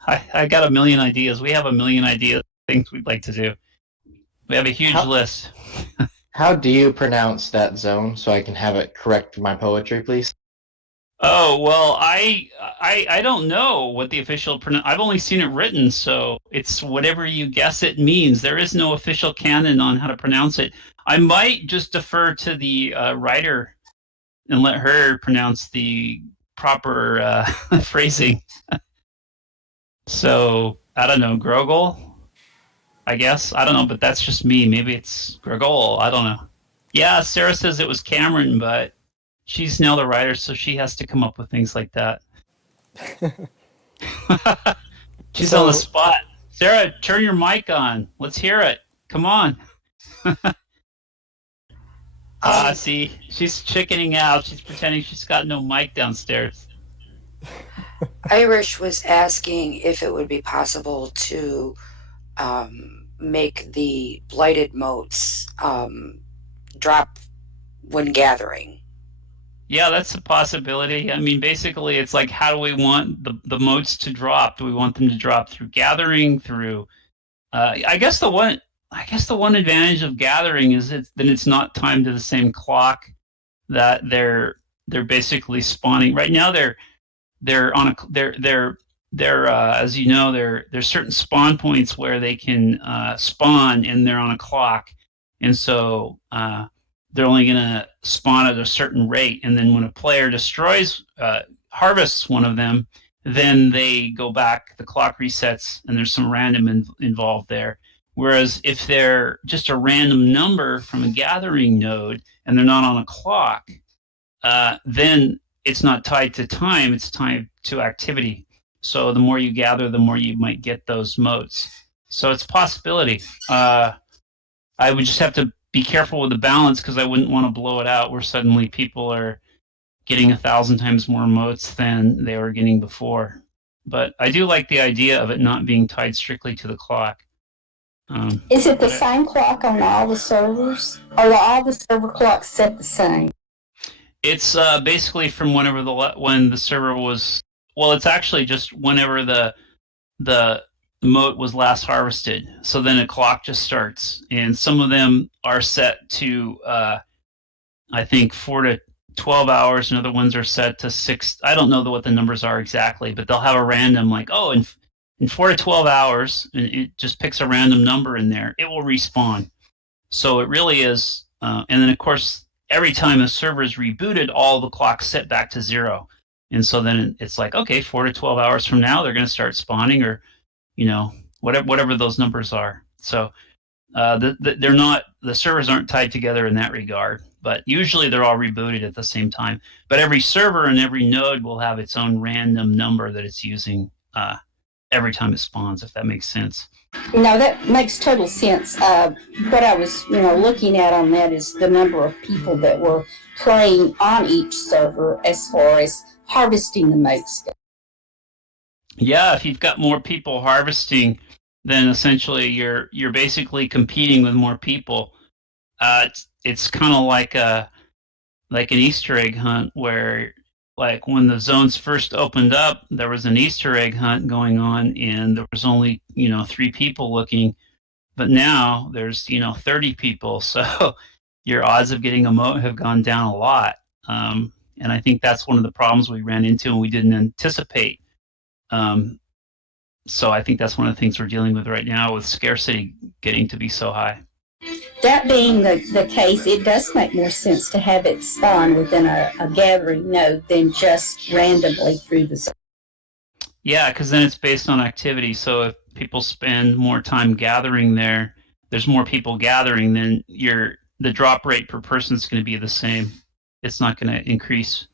I got a million ideas. We have a million ideas, things we'd like to do. We have a huge list. How do you pronounce that zone so I can have it correct my poetry, please? Oh, well, I don't know what the official I've only seen it written, so it's whatever you guess it means. There is no official canon on how to pronounce it. I might just defer to the writer and let her pronounce the proper phrasing. So, I don't know, Grogol, I guess. I don't know, but that's just me. Maybe it's Grogol. I don't know. Yeah, Sarah says it was Cameron, but she's now the writer, so she has to come up with things like that. She's on the spot. Sarah, turn your mic on. Let's hear it. Come on. See, she's chickening out. She's pretending she's got no mic downstairs. Irish was asking if it would be possible to make the blighted motes drop when gathering. Yeah, that's a possibility. I mean, basically, it's like, how do we want the motes to drop? Do we want them to drop through gathering, through? I guess the one advantage of gathering is that it's not timed to the same clock that they're basically spawning. Right now, they're on a they're as you know, there's certain spawn points where they can spawn, and they're on a clock, and so they're only going to spawn at a certain rate, and then when a player destroys harvests one of them, then they go back, the clock resets, and there's some random involved there. Whereas if they're just a random number from a gathering node and they're not on a clock, then it's not tied to time, it's tied to activity. So the more you gather, the more you might get those motes. So it's a possibility. I would just have to be careful with the balance, because I wouldn't want to blow it out where suddenly people are getting 1,000 times more motes than they were getting before. But I do like the idea of it not being tied strictly to the clock. Is it the same clock on all the servers? Or are all the server clocks set the same? It's basically from whenever when the server was. Well, it's actually just whenever the mote was last harvested. So then a clock just starts, and some of them are set to I think 4 to 12 hours, and other ones are set to 6. I don't know what the numbers are exactly, but they'll have a random, like, oh, in 4 to 12 hours, and it just picks a random number in there, it will respawn. So it really is, and then of course every time a server is rebooted, all the clocks set back to 0. And so then it's like, okay, 4 to 12 hours from now, they're going to start spawning, or, whatever those numbers are. So they're not, the servers aren't tied together in that regard, but usually they're all rebooted at the same time. But every server and every node will have its own random number that it's using every time it spawns, if that makes sense. No, that makes total sense. What I was, looking at on that is the number of people that were playing on each server as far as harvesting the motes. Yeah, if you've got more people harvesting, then essentially you're basically competing with more people. It's kind of like an Easter egg hunt, where, like, when the zones first opened up, there was an Easter egg hunt going on, and there was only 3 people looking, but now there's 30 people. So your odds of getting a mote have gone down a lot, and I think that's one of the problems we ran into and we didn't anticipate. So I think that's one of the things we're dealing with right now, with scarcity getting to be so high. That being the case, it does make more sense to have it spawn within a gathering node than just randomly through the server. Yeah, because then it's based on activity. So if people spend more time gathering there, there's more people gathering, then the drop rate per person is going to be the same. It's not going to increase.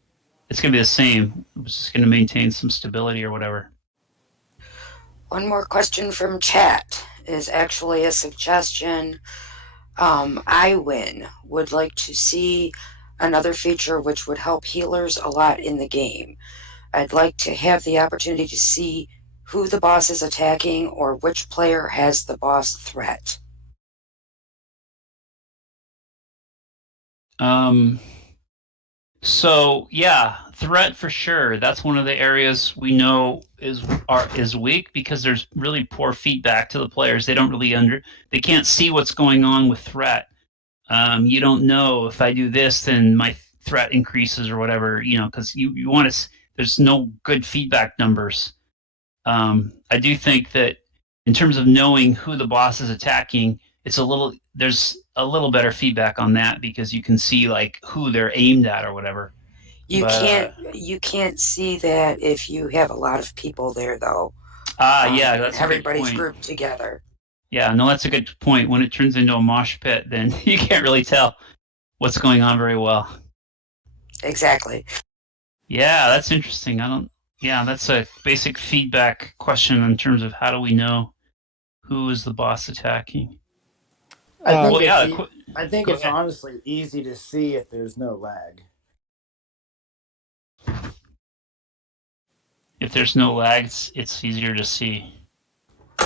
It's going to be the same. It's just going to maintain some stability or whatever. One more question from chat is actually a suggestion. iWin would like to see another feature which would help healers a lot in the game. I'd like to have the opportunity to see who the boss is attacking or which player has the boss threat. So yeah, threat for sure. That's one of the areas we know is weak, because there's really poor feedback to the players. They don't really they can't see what's going on with threat. You don't know, if I do this, then my threat increases or whatever. Because you want to. There's no good feedback numbers. I do think that in terms of knowing who the boss is attacking, there's a little better feedback on that, because you can see, like, who they're aimed at or whatever. You can't see that if you have a lot of people there, though. Yeah, that's everybody's a good point. grouped together. Yeah, no, that's a good point. When it turns into a mosh pit, then you can't really tell what's going on very well. Exactly. Yeah, that's interesting. Yeah, that's a basic feedback question in terms of how do we know who is the boss attacking. I think Well, yeah. I think Go it's ahead. honestly easy to see if there's no lag. If there's no lags, it's easier to see.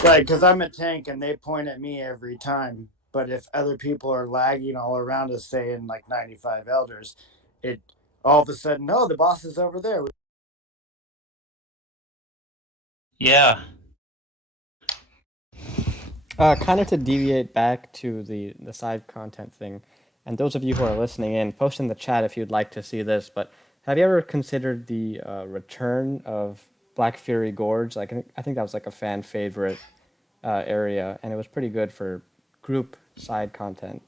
Right, because I'm a tank and they point at me every time. But if other people are lagging all around us, say in like 95 elders, it all of a sudden, oh, the boss is over there. Yeah. Kind of to deviate back to the side content thing, and those of you who are listening in, post in the chat if you'd like to see this. But have you ever considered the return of Black Fury Gorge? Like I think that was like a fan favorite area, and it was pretty good for group side content.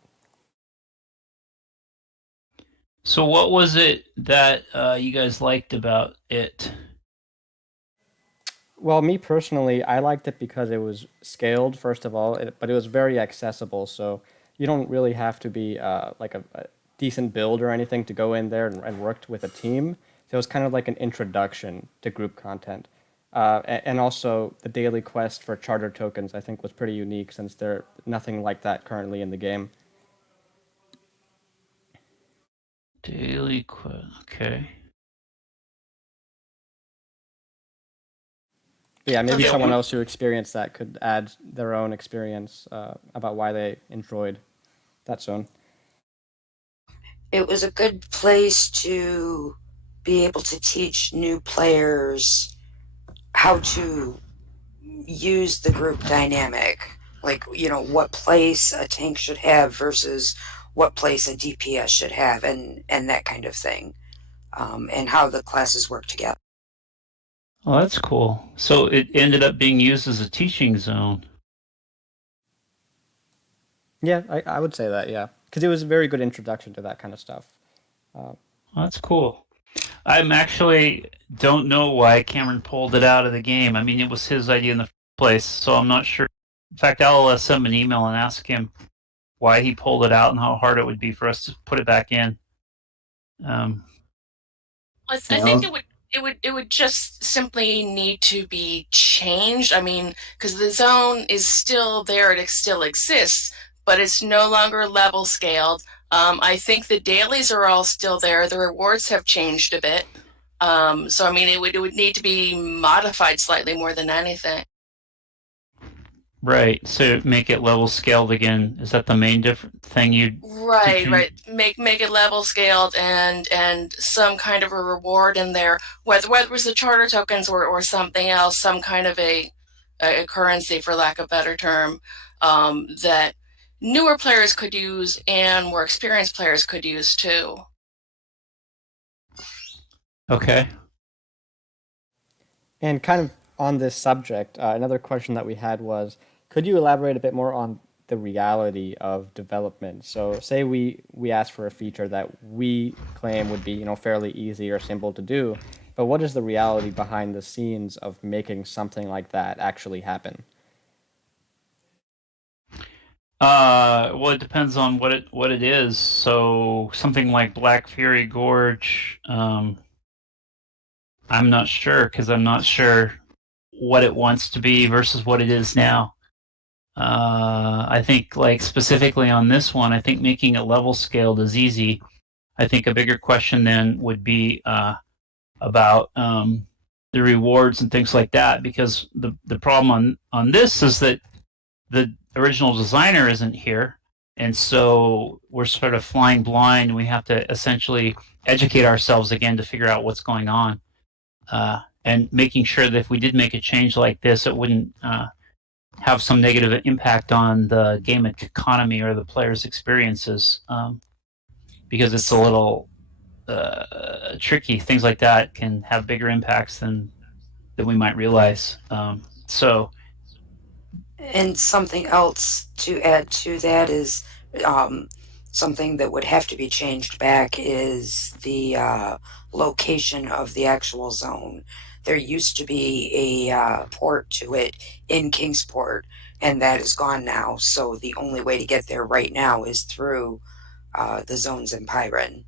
So, what was it that you guys liked about it? Well, me personally, I liked it because it was scaled, first of all, but it was very accessible. So you don't really have to be like a decent build or anything to go in there and work with a team. So it was kind of like an introduction to group content. And also, the daily quest for charter tokens, I think, was pretty unique since there's nothing like that currently in the game. Daily quest. Okay. Yeah, maybe Okay, someone else who experienced that could add their own experience about why they enjoyed that zone. It was a good place to be able to teach new players how to use the group dynamic. Like, what place a tank should have versus what place a DPS should have, and that kind of thing. And how the classes work together. Oh, that's cool. So it ended up being used as a teaching zone. Yeah, I would say that, yeah. Because it was a very good introduction to that kind of stuff. Oh, that's cool. I'm actually don't know why Cameron pulled it out of the game. I mean, it was his idea in the first place, so I'm not sure. In fact, I'll send him an email and ask him why he pulled it out and how hard it would be for us to put it back in. I think it would just simply need to be changed. I mean, because the zone is still there, it still exists, but it's no longer level scaled. I think the dailies are all still there. The rewards have changed a bit. So I mean, it would need to be modified slightly more than anything. Right. So make it level scaled again. Is that the main different thing you? Right. Make it level scaled and some kind of a reward in there, whether it was the charter tokens or something else, some kind of a currency, for lack of a better term, that newer players could use and more experienced players could use too. Okay. And kind of on this subject, another question that we had was, could you elaborate a bit more on the reality of development? So say we ask for a feature that we claim would be, fairly easy or simple to do, but what is the reality behind the scenes of making something like that actually happen? Well, it depends on what it is. So something like Black Fury Gorge, I'm not sure because I'm not sure what it wants to be versus what it is now. I think, like specifically on this one, I think making it level scaled is easy. I think a bigger question then would be about the rewards and things like that, because the problem on this is that the original designer isn't here, and so we're sort of flying blind. We have to essentially educate ourselves again to figure out what's going on, and making sure that if we did make a change like this, it wouldn't have some negative impact on the game economy or the players' experiences, because it's a little tricky. Things like that can have bigger impacts than we might realize. So And something else to add to that is something that would have to be changed back is the location of the actual zone. There used to be a port to it in Kingsport, and that is gone now. So the only way to get there right now is through the zones in Pyron.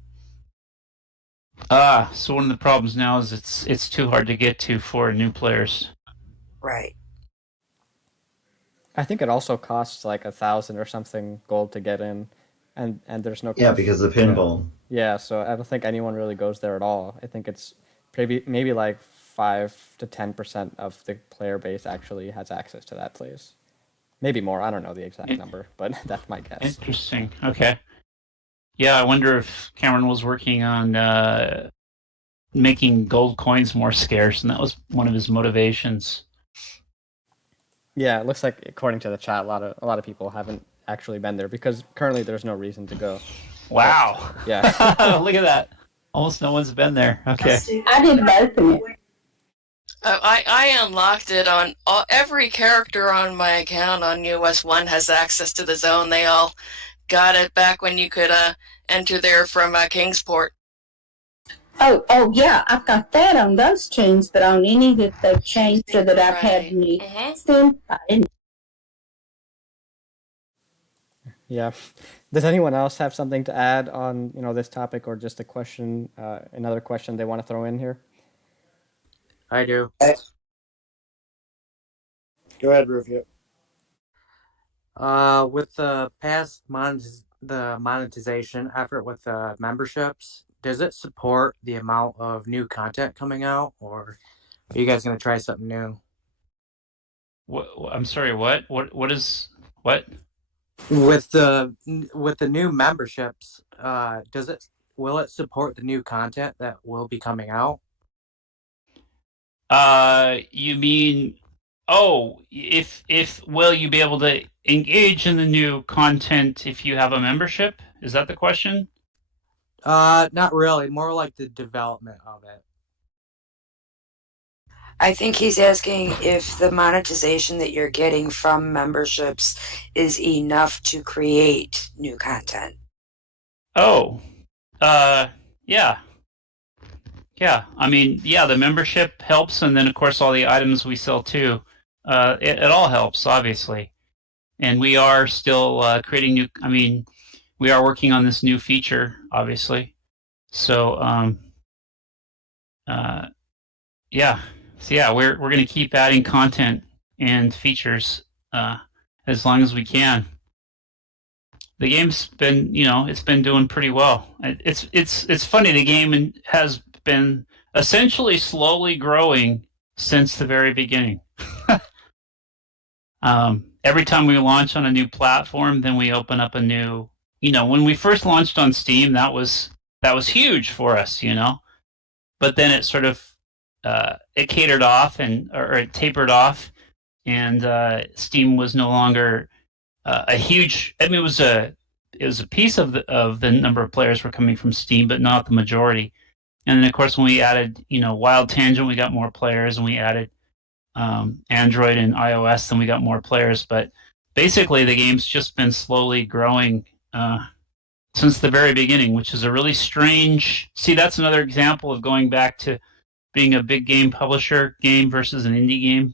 So one of the problems now is it's too hard to get to for new players. Right. I think it also costs like 1,000 or something gold to get in, and there's no. Yeah, because of pinball. Yeah, so I don't think anyone really goes there at all. I think it's maybe like 5 to 10% of the player base actually has access to that place. Maybe more. I don't know the exact number, but that's my guess. Interesting. Okay. Yeah, I wonder if Cameron was working on making gold coins more scarce, and that was one of his motivations. Yeah, it looks like according to the chat, a lot of people haven't actually been there because currently there's no reason to go. Wow. Yeah. Look at that. Almost no one's been there. Okay. I didn't open it. I unlocked it on every character on my account on US1 has access to the zone. They all got it back when you could enter there from Kingsport. Oh yeah, I've got that on those tunes, but on any that they've changed or that I've had me them, I didn't. Yeah. Does anyone else have something to add on this topic, or just a question, another question they want to throw in here? I do. Go ahead, Rufio. With the past the monetization effort with the memberships, does it support the amount of new content coming out, or are you guys gonna try something new? What, I'm sorry. What? What is what? With the new memberships, will it support the new content that will be coming out? You mean, if will you be able to engage in the new content if you have a membership? Is that the question? Not really. More like the development of it. I think he's asking if the monetization that you're getting from memberships is enough to create new content. Oh, yeah. Yeah, I mean, yeah, the membership helps, and then of course all the items we sell too. It all helps, obviously, and we are still creating new. I mean, we are working on this new feature, obviously. So, yeah, so yeah, we're going to keep adding content and features as long as we can. The game's been, it's been doing pretty well. It's funny. The game has been essentially slowly growing since the very beginning. Every time we launch on a new platform, then we open up a new. When we first launched on Steam, that was huge for us. But then it sort of it catered off or it tapered off, and Steam was no longer a huge. I mean, it was a piece of the number of players were coming from Steam, but not the majority. And then, of course, when we added, Wild Tangent, we got more players, and we added Android and iOS, then we got more players. But basically, the game's just been slowly growing since the very beginning, which is a really strange. See, that's another example of going back to being a big game publisher game versus an indie game.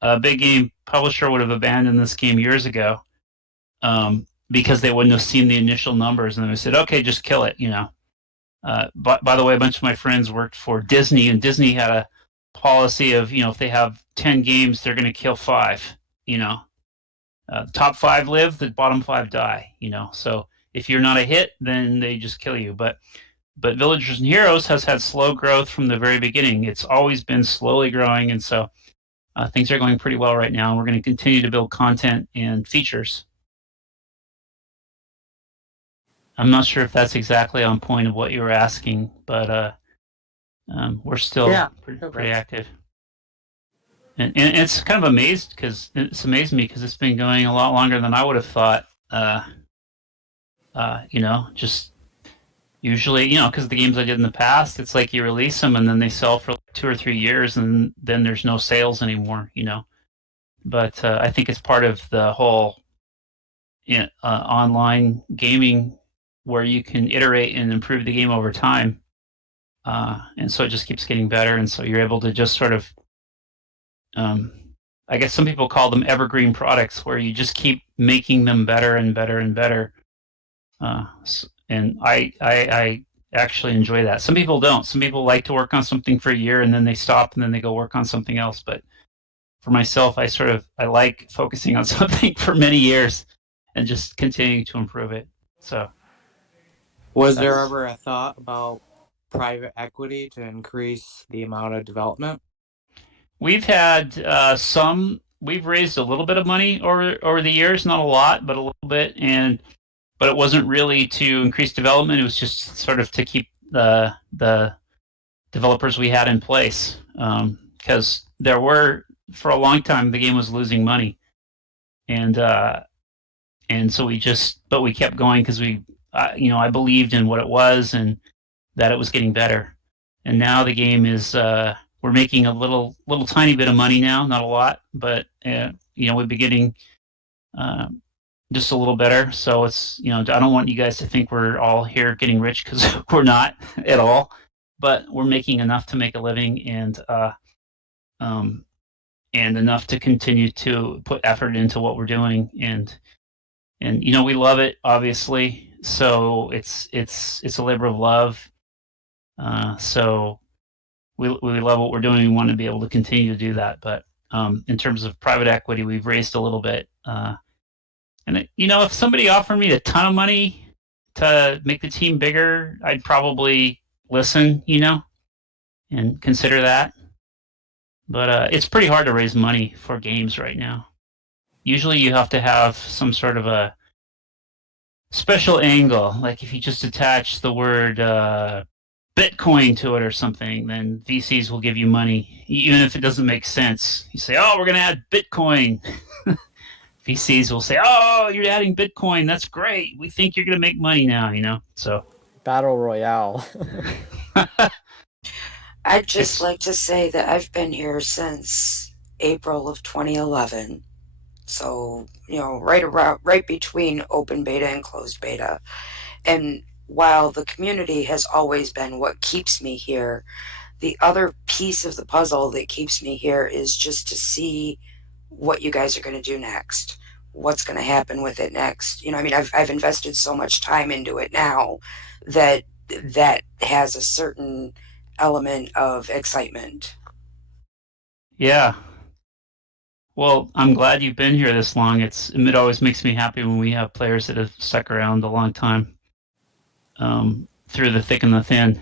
A big game publisher would have abandoned this game years ago because they wouldn't have seen the initial numbers, and they said, "Okay, just kill it." By the way, a bunch of my friends worked for Disney, and Disney had a policy of, if they have 10 games, they're going to kill 5. The top 5 live, the bottom 5 die. So if you're not a hit, then they just kill you. But Villagers and Heroes has had slow growth from the very beginning. It's always been slowly growing, and so things are going pretty well right now. And we're going to continue to build content and features. I'm not sure if that's exactly on point of what you were asking, but we're still pretty active. And it's kind of amazed because it's amazed me because it's been going a lot longer than I would have thought. Just usually, because the games I did in the past, it's like you release them and then they sell for like 2 or 3 years and then there's no sales anymore. But I think it's part of the whole online gaming where you can iterate and improve the game over time. And so it just keeps getting better. And so you're able to just sort of, I guess some people call them evergreen products where you just keep making them better and better and better. And I actually enjoy that. Some people don't. Some people like to work on something for a year and then they stop and then they go work on something else. But for myself, I like focusing on something for many years and just continuing to improve it. So, Was there ever a thought about private equity to increase the amount of development? we've had some. We've raised a little bit of money over the years, not a lot, but a little bit, but it wasn't really to increase development. It was just sort of to keep the developers we had in there because there were for a long time the game was losing money, and so we kept going because I believed in what it was and that it was getting better, and now the game is we're making a little tiny bit of money now, not a lot, but we've been getting just a little better. So it's I don't want you guys to think we're all here getting rich because we're not at all, but we're making enough to make a living and enough to continue to put effort into what we're doing and we love it obviously. So it's a labor of love. So we love what we're doing. We want to be able to continue to do that. But in terms of private equity, we've raised a little bit. And if somebody offered me a ton of money to make the team bigger, I'd probably listen, and consider that. But it's pretty hard to raise money for games right now. Usually you have to have some sort of a special angle. Like if you just attach the word Bitcoin to it or something, then VCs will give you money, even if it doesn't make sense. You say, oh, we're going to add Bitcoin. VCs will say, oh, you're adding Bitcoin. That's great. We think you're going to make money now, so. Battle Royale. I'd just like to say that I've been here since April of 2011. So, right between open beta and closed beta. And while the community has always been what keeps me here, the other piece of the puzzle that keeps me here is just to see what you guys are going to do next. What's going to happen with it next? I've invested so much time into it now that has a certain element of excitement. Yeah. Well, I'm glad you've been here this long. It always makes me happy when we have players that have stuck around a long time, through the thick and the thin.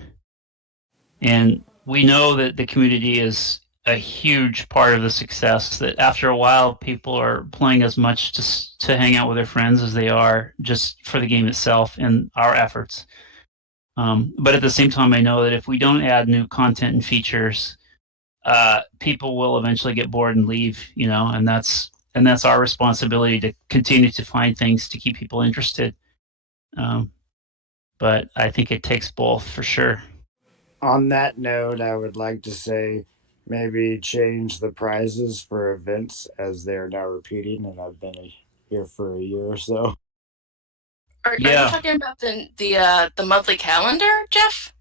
And we know that the community is a huge part of the success, that after a while people are playing as much to hang out with their friends as they are just for the game itself and our efforts. But at the same time, I know that if we don't add new content and features, people will eventually get bored and leave, and that's our responsibility to continue to find things to keep people interested. But I think it takes both for sure. On that note, I would like to say maybe change the prizes for events as they're now repeating, and I've been here for a year or so. Are you talking about the monthly calendar, Jeff?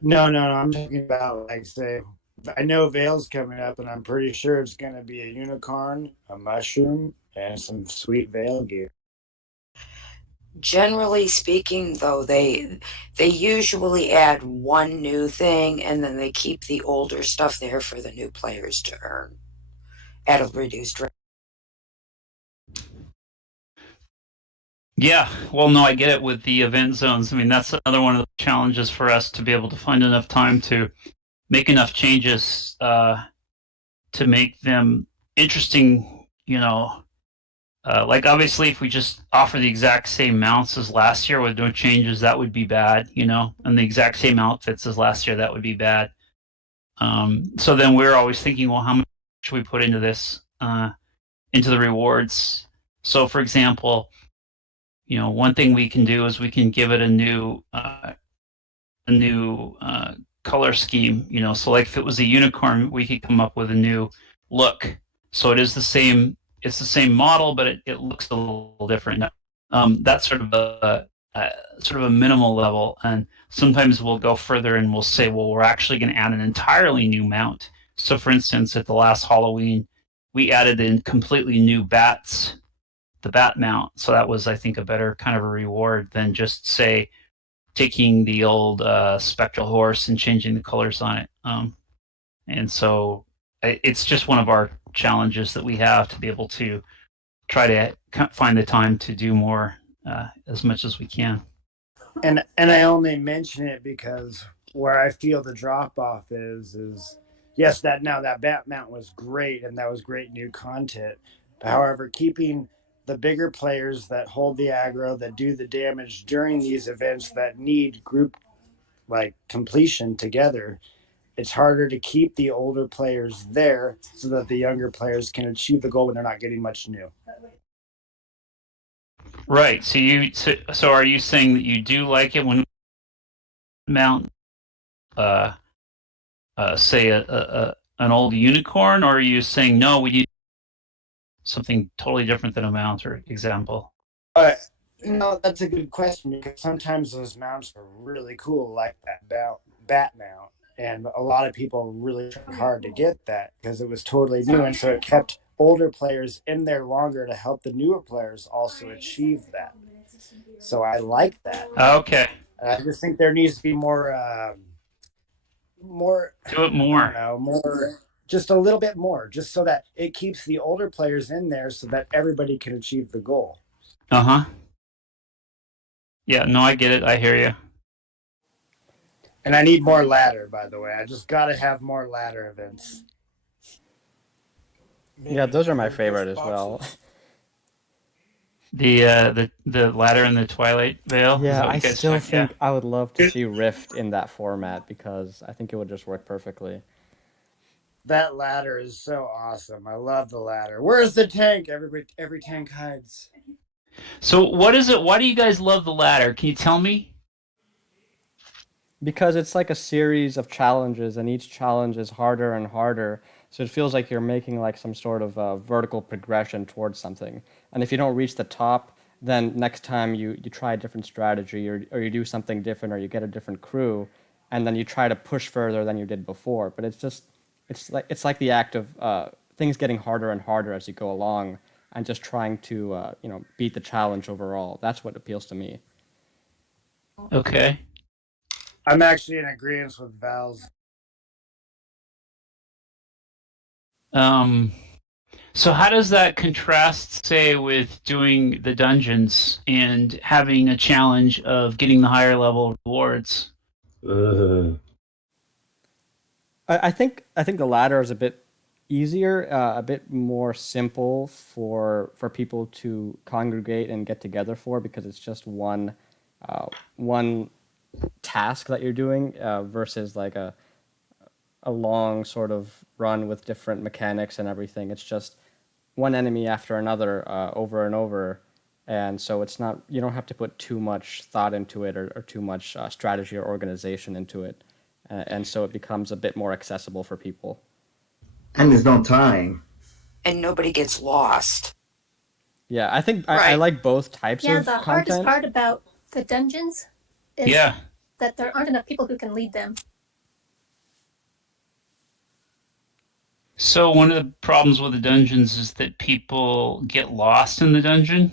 No. I'm talking about, like, say, I know Veil's coming up, and I'm pretty sure it's going to be a unicorn, a mushroom, and some sweet Veil gear. Generally speaking, though, they usually add one new thing, and then they keep the older stuff there for the new players to earn at a reduced rate. Yeah, well, no, I get it with the event zones. I mean, that's another one of the challenges for us, to be able to find enough time to make enough changes to make them interesting. Like obviously, if we just offer the exact same mounts as last year with no changes, that would be bad. And the exact same outfits as last year, that would be bad. So then we're always thinking, well, how much should we put into this, into the rewards? So, for example, one thing we can do is we can give it a new color scheme. So like if it was a unicorn, we could come up with a new look. So it is the same. It's the same model, but it looks a little different. That's sort of a minimal level. And sometimes we'll go further and we'll say, well, we're actually going to add an entirely new mount. So for instance, at the last Halloween, we added in completely new the bat mount. So that was, I think, a better kind of a reward than just say, taking the old spectral horse and changing the colors on it. And so it's just one of our challenges that we have to be able to try to find the time to do more as much as we can. And I only mention it because where I feel the drop off is yes, that bat mount was great and that was great new content. However, keeping the bigger players that hold the aggro, that do the damage during these events that need group like completion together, it's harder to keep the older players there so that the younger players can achieve the goal when they're not getting much new. Right. So are you saying that you do like it when mount say an old unicorn, or are you saying no, we need something totally different than a mount, or example? No, that's a good question because sometimes those mounts are really cool, like that bat mount, and a lot of people really tried hard to get that because it was totally new, and so it kept older players in there longer to help the newer players also achieve that. So I like that. Okay. I just think there needs to be more. Do it more. I don't know, more, just a little bit more, just so that it keeps the older players in there, so that everybody can achieve the goal. Yeah. No, I get it. I hear you. And I need more ladder, by the way. I just got to have more ladder events. Yeah, those are my favorite as well. The ladder in the Twilight Veil. Yeah, I still think I would love to see Rift in that format because I think it would just work perfectly. That ladder is so awesome. I love the ladder. Where's the tank? Every tank hides. So what is it? Why do you guys love the ladder? Can you tell me? Because it's like a series of challenges, and each challenge is harder and harder. So it feels like you're making like some sort of vertical progression towards something. And if you don't reach the top, then next time you try a different strategy, or you do something different, or you get a different crew, and then you try to push further than you did before. But it's like the act of things getting harder and harder as you go along, and just trying to beat the challenge overall. That's what appeals to me. Okay. I'm actually in agreement with Val's. So how does that contrast, say, with doing the dungeons and having a challenge of getting the higher level rewards? I think the latter is a bit easier, a bit more simple for people to congregate and get together for, because it's just one task that you're doing versus like a long sort of run with different mechanics and everything. It's just one enemy after another over and over, and so it's not, you don't have to put too much thought into it, or too much strategy or organization into it, and so it becomes a bit more accessible for people. And there's no time. And nobody gets lost. Yeah, I think Right. I like both types of Yeah, the hardest content. part about the dungeons is Yeah. that there aren't enough people who can lead them. So one of the problems with the dungeons is that people get lost in the dungeon.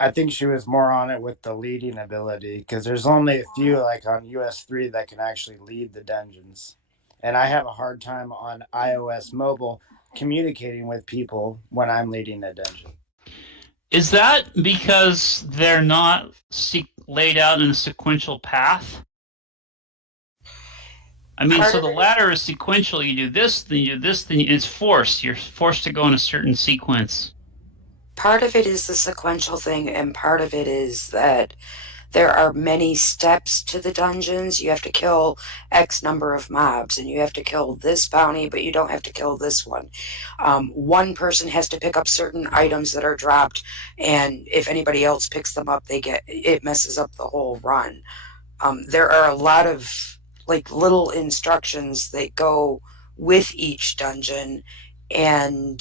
I think she was more on it with the leading ability, because there's only a few like on US3 that can actually lead the dungeons. And I have a hard time on iOS mobile communicating with people when I'm leading a dungeon. Is that because they're not laid out in a sequential path? I mean, so the ladder is sequential. You do this, then you do this, then it's forced. You're forced to go in a certain sequence. Part of it is the sequential thing, and part of it is that there are many steps to the dungeons. You have to kill X number of mobs, and you have to kill this bounty, but you don't have to kill this one. One person has to pick up certain items that are dropped, and if anybody else picks them up, it messes up the whole run. There are a lot of like little instructions that go with each dungeon, and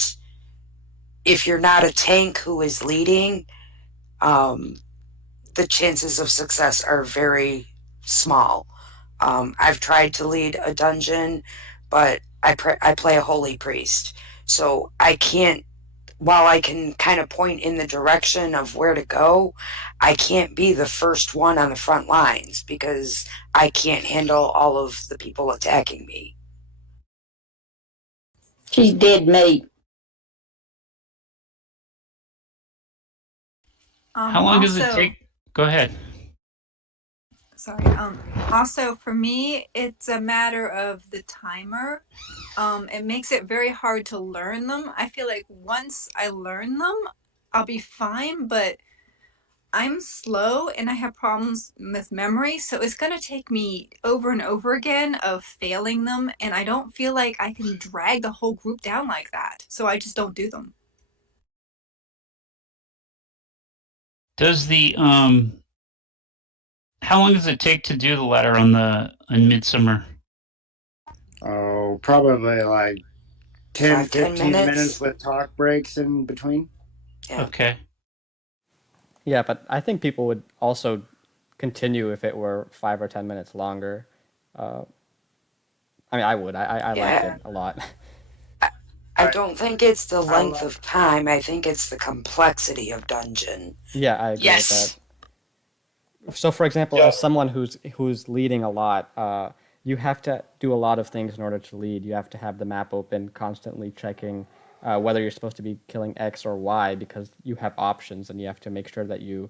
if you're not a tank who is leading, the chances of success are very small. I've tried to lead a dungeon, but I play a holy priest, so I can't while I can kind of point in the direction of where to go, I can't be the first one on the front lines because I can't handle all of the people attacking me. She's dead meat. How long does it take? Go ahead. Sorry. Also, for me, it's a matter of the timer. It makes it very hard to learn them. I feel like once I learn them, I'll be fine, but I'm slow and I have problems with memory, so it's going to take me over and over again of failing them, and I don't feel like I can drag the whole group down like that, so I just don't do them. Does the how long does it take to do the ladder on Midsummer? Oh, probably like 10, 15 minutes with talk breaks in between. Yeah. Okay. Yeah, but I think people would also continue if it were 5 or 10 minutes longer. I mean, I would. I liked it a lot. I don't think it's the length of time. I think it's the complexity of dungeon. Yeah, I agree with that. So, for example, as someone who's leading a lot, you have to do a lot of things in order to lead. You have to have the map open, constantly checking whether you're supposed to be killing X or Y, because you have options, and you have to make sure that you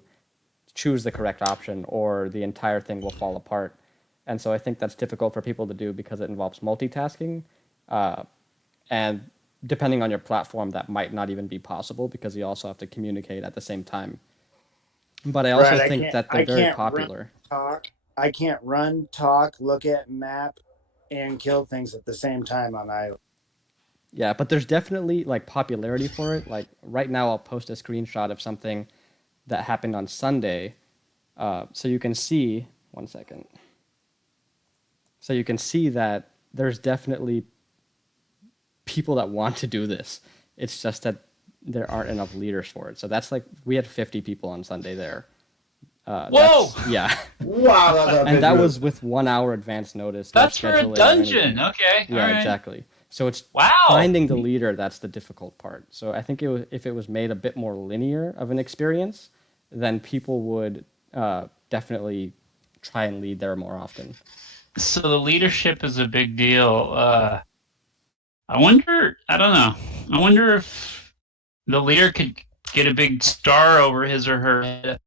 choose the correct option, or the entire thing will fall apart. And so I think that's difficult for people to do because it involves multitasking, and depending on your platform, that might not even be possible because you also have to communicate at the same time. But I also think that they're very popular. I can't run, talk, look at map, and kill things at the same time on island. Yeah, but there's definitely like popularity for it. Like right now, I'll post a screenshot of something that happened on Sunday, so you can see. 1 second. So you can see that there's definitely people that want to do this. It's just that there aren't enough leaders for it. So that's like we had 50 people on Sunday there. Whoa! Yeah. Wow, and that was with 1 hour advance notice. That's for a dungeon. Okay. Yeah, right. Exactly. So it's wow. Finding the leader that's the difficult part. So I think if it was made a bit more linear of an experience, then people would definitely try and lead there more often. So the leadership is a big deal. I wonder. I don't know. I wonder if the leader could get a big star over his or her head.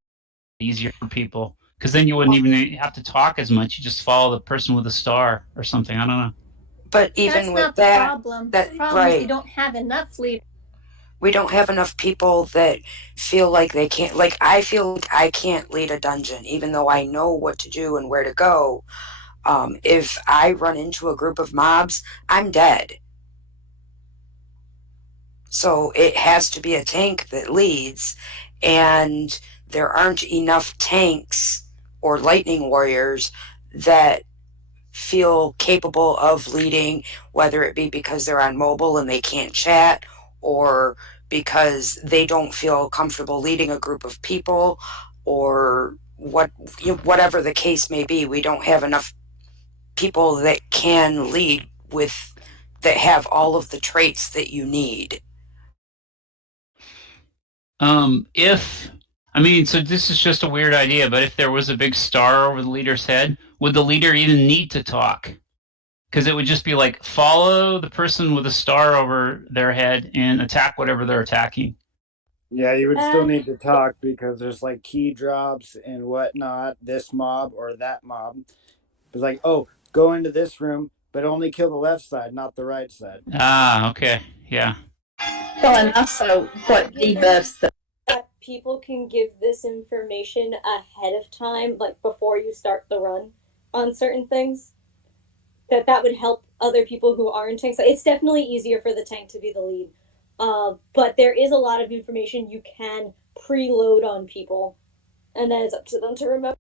Easier for people, because then you wouldn't even have to talk as much. You just follow the person with a star or something. I don't know. But even with the problem. The problem is we don't have enough leaders. We don't have enough people that feel like they can't. Like I feel like I can't lead a dungeon, even though I know what to do and where to go. If I run into a group of mobs, I'm dead. So it has to be a tank that leads, and there aren't enough tanks or lightning warriors that feel capable of leading, whether it be because they're on mobile and they can't chat, or because they don't feel comfortable leading a group of people, or whatever the case may be. We don't have enough people that can lead that have all of the traits that you need. So this is just a weird idea, but if there was a big star over the leader's head, would the leader even need to talk? Because it would just be like, follow the person with a star over their head and attack whatever they're attacking. Yeah, you would still need to talk because there's like key drops and whatnot, this mob or that mob. It's like, oh, go into this room, but only kill the left side, not the right side. Ah, okay. Yeah. Well, and also what debuffs the people can give this information ahead of time, like before you start the run on certain things, that would help other people who aren't tanks. It's definitely easier for the tank to be the lead, but there is a lot of information you can preload on people, and then it's up to them to remember.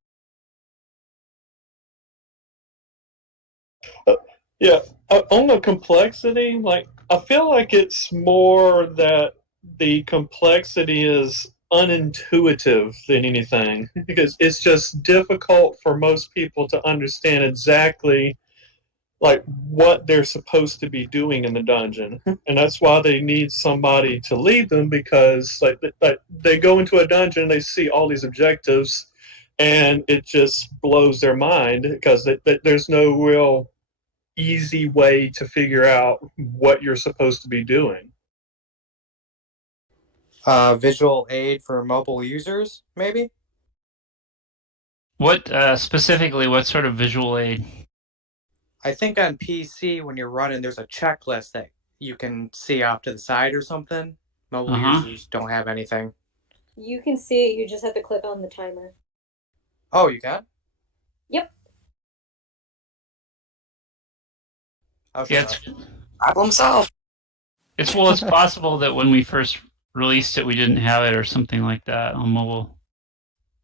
Yeah, on the complexity, like I feel like it's more that the complexity is unintuitive than anything, because it's just difficult for most people to understand exactly like what they're supposed to be doing in the dungeon, and that's why they need somebody to lead them, because like they go into a dungeon, they see all these objectives, and it just blows their mind because there's no real easy way to figure out what you're supposed to be doing. Visual aid for mobile users, maybe? What specifically? What sort of visual aid? I think on PC when you're running, there's a checklist that you can see off to the side or something. Mobile users don't have anything. You can see it. You just have to click on the timer. Oh, you can? Yep. Yeah, Problem solved. it's possible that when we first released it, we didn't have it or something like that on mobile.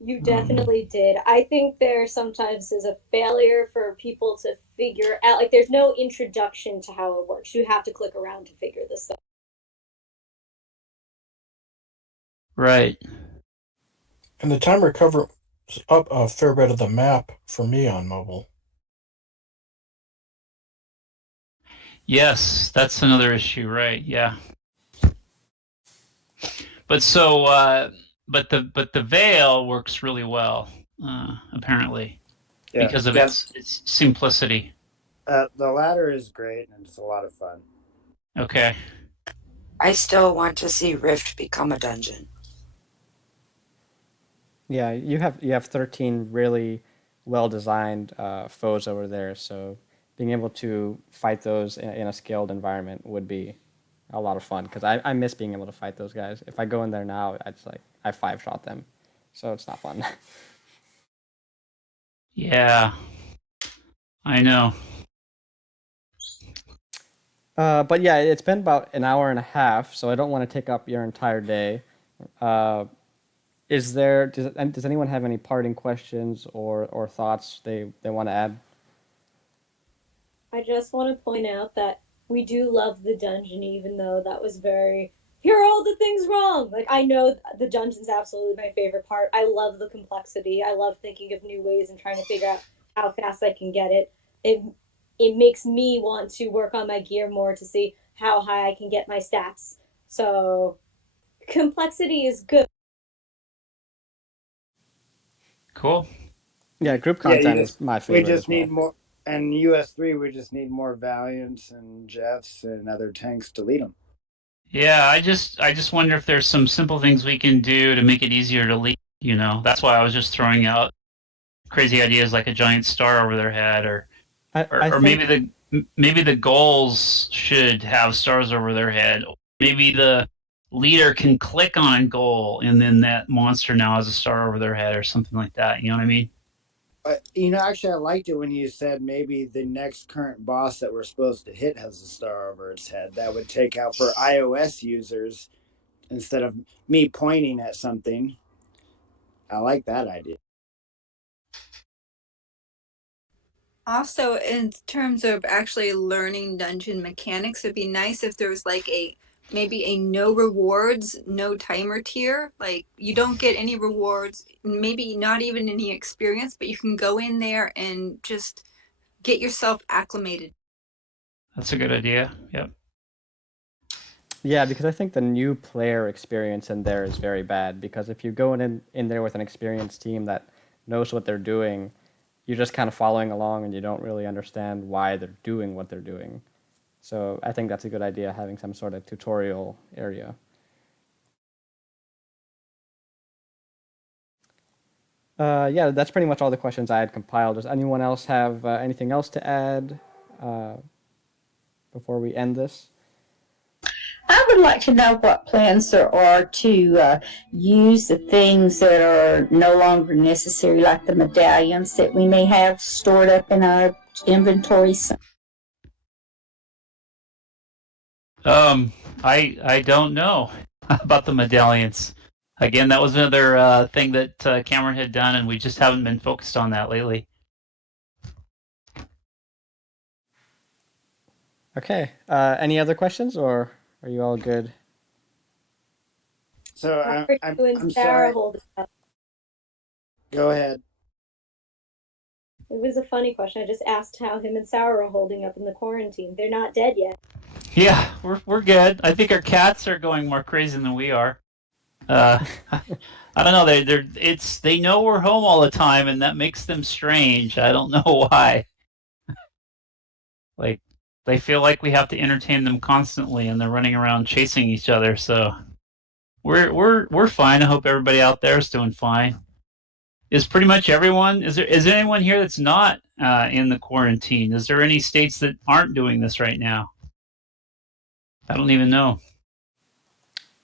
You definitely did. I think there sometimes is a failure for people to figure out, like there's no introduction to how it works. You have to click around to figure this out. Right. And the timer covers up a fair bit of the map for me on mobile. Yes, that's another issue, right? Yeah. But so, but the veil works really well, apparently, because of its simplicity. The ladder is great and it's a lot of fun. Okay. I still want to see Rift become a dungeon. Yeah, you have 13 really well designed foes over there, so being able to fight those in a scaled environment would be a lot of fun, because I miss being able to fight those guys. If I go in there now, it's like I 5-shot them, so it's not fun. Yeah, I know. But yeah, it's been about an hour and a half, so I don't want to take up your entire day. Does anyone have any parting questions or thoughts they want to add? I just want to point out that we do love the dungeon, even though that was very, here are all the things wrong. Like, I know the dungeon's absolutely my favorite part. I love the complexity. I love thinking of new ways and trying to figure out how fast I can get it. It makes me want to work on my gear more to see how high I can get my stats. So, complexity is good. Cool. Yeah, group content is my favorite. We just as well. need more, and US3, we just need more Valiants and Jeffs and other tanks to lead them. Yeah, I just wonder if there's some simple things we can do to make it easier to lead. You know, that's why I was just throwing out crazy ideas like a giant star over their head, or maybe the goals should have stars over their head. Maybe the leader can click on a goal, and then that monster now has a star over their head, or something like that. You know what I mean? Actually, I liked it when you said maybe the next current boss that we're supposed to hit has a star over its head. That would take out for iOS users instead of me pointing at something. I like that idea. Also, in terms of actually learning dungeon mechanics, it'd be nice if there was like maybe a no rewards, no timer tier. Like you don't get any rewards, maybe not even any experience, but you can go in there and just get yourself acclimated. That's a good idea. Yep. Yeah, because I think the new player experience in there is very bad, because if you go in there with an experienced team that knows what they're doing, you're just kind of following along and you don't really understand why they're doing what they're doing. So I think that's a good idea, having some sort of tutorial area. Yeah, that's pretty much all the questions I had compiled. Does anyone else have anything else to add before we end this? I would like to know what plans there are to use the things that are no longer necessary, like the medallions that we may have stored up in our inventory. I don't know about the medallions. Again, that was another thing that Cameron had done, and we just haven't been focused on that lately. Okay. Any other questions, or are you all good? So I'm sorry. Go ahead. It was a funny question. I just asked how him and Sour are holding up in the quarantine. They're not dead yet. Yeah, we're good. I think our cats are going more crazy than we are. I don't know. They know we're home all the time, and that makes them strange. I don't know why. Like they feel like we have to entertain them constantly, and they're running around chasing each other. So we're fine. I hope everybody out there is doing fine. Is pretty much everyone? Is there anyone here that's not in the quarantine? Is there any states that aren't doing this right now? I don't even know.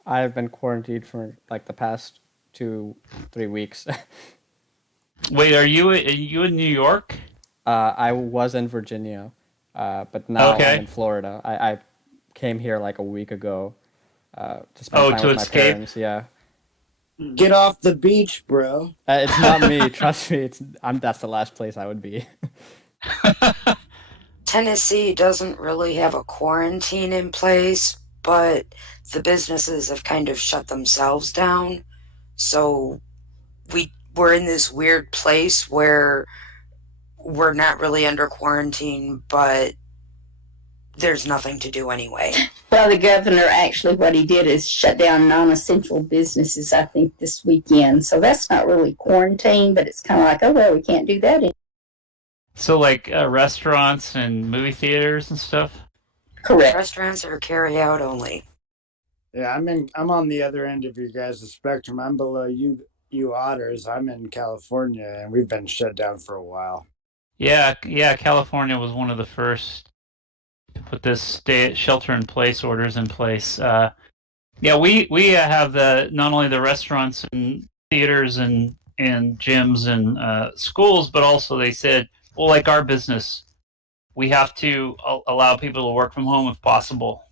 I've been quarantined for like the past 2-3 weeks. Wait, are you in New York? I was in Virginia, but now Okay. I'm in Florida. I came here like a week ago to spend time with my escape? parents. Yeah. Get off the beach, bro. It's not me. Trust me. That's the last place I would be. Tennessee doesn't really have a quarantine in place, but the businesses have kind of shut themselves down. So we're in this weird place where we're not really under quarantine, but there's nothing to do anyway. Well, the governor actually, what he did is shut down non-essential businesses, I think, this weekend. So that's not really quarantine, but it's kind of like, oh, well, we can't do that anymore. So like restaurants and movie theaters and stuff? Correct. Restaurants are carry out only. Yeah, I'm on the other end of your guys' spectrum. I'm below you otters. I'm in California, and we've been shut down for a while. Yeah. California was one of the first to put this shelter-in-place orders in place. Yeah, we have not only the restaurants and theaters and gyms and schools, but also they said, well, like our business, we have to allow people to work from home if possible.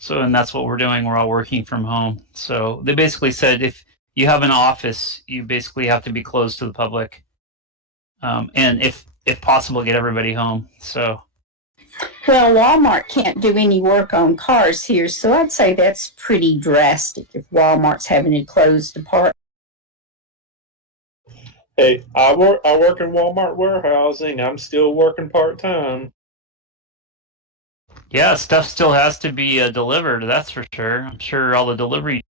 So, and that's what we're doing. We're all working from home. So they basically said if you have an office, you basically have to be closed to the public, and if possible, get everybody home. So. Well, Walmart can't do any work on cars here, so I'd say that's pretty drastic if Walmart's having to close department. Hey, I work in Walmart warehousing. I'm still working part-time. Yeah, stuff still has to be delivered, that's for sure. I'm sure all the delivery...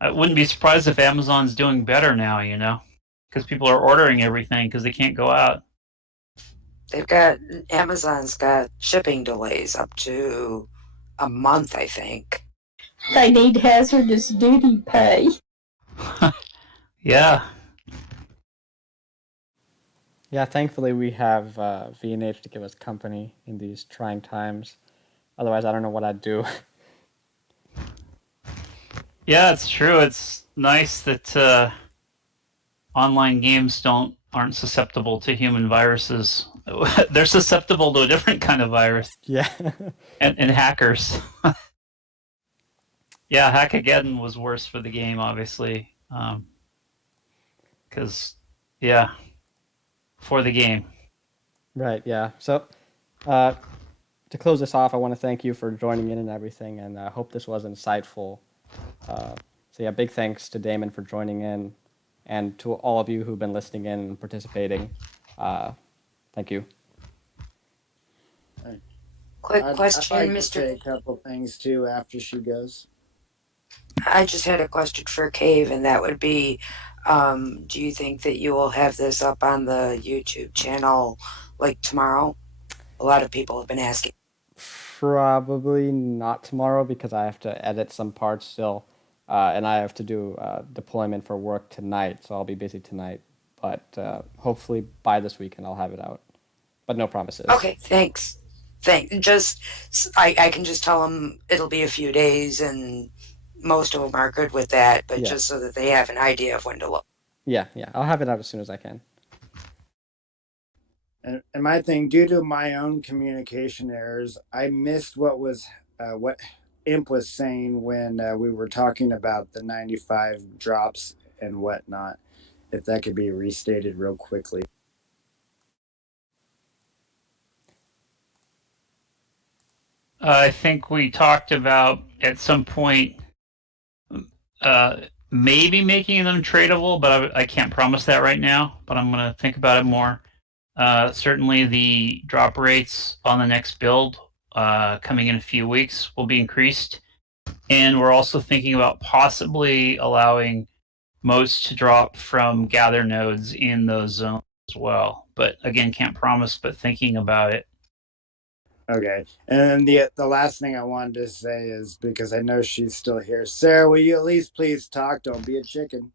I wouldn't be surprised if Amazon's doing better now, because people are ordering everything because they can't go out. Amazon's got shipping delays up to a month, I think. They need hazardous duty pay. Yeah. Yeah, thankfully we have V&H to give us company in these trying times. Otherwise, I don't know what I'd do. Yeah, it's true. It's nice that online games aren't susceptible to human viruses. They're susceptible to a different kind of virus. Yeah. and hackers. Yeah, Hackageddon was worse for the game, obviously. Because, for the game. Right, yeah. So, to close this off, I want to thank you for joining in and everything, and I hope this was insightful. So yeah, big thanks to Damon for joining in, and to all of you who've been listening in and participating. Thank you. Quick question, I'd like Mr. to say a couple things too after she goes. I just had a question for Cave, and that would be, do you think that you will have this up on the YouTube channel like tomorrow? A lot of people have been asking. Probably not tomorrow because I have to edit some parts still, and I have to do deployment for work tonight, so I'll be busy tonight. But hopefully by this weekend I'll have it out. But no promises. Okay, thanks. I can just tell them it'll be a few days, and most of them are good with that, but just so that they have an idea of when to look. Yeah, I'll have it out as soon as I can. And my thing, due to my own communication errors, I missed what Imp was saying when we were talking about the 95 drops and whatnot. If that could be restated real quickly. I think we talked about at some point maybe making them tradable, but I can't promise that right now. But I'm going to think about it more. Certainly the drop rates on the next build coming in a few weeks will be increased. And we're also thinking about possibly allowing motes to drop from gather nodes in those zones as well. But again, can't promise, but thinking about it. Okay. And then the last thing I wanted to say is, because I know she's still here, Sarah, will you at least please talk? Don't be a chicken.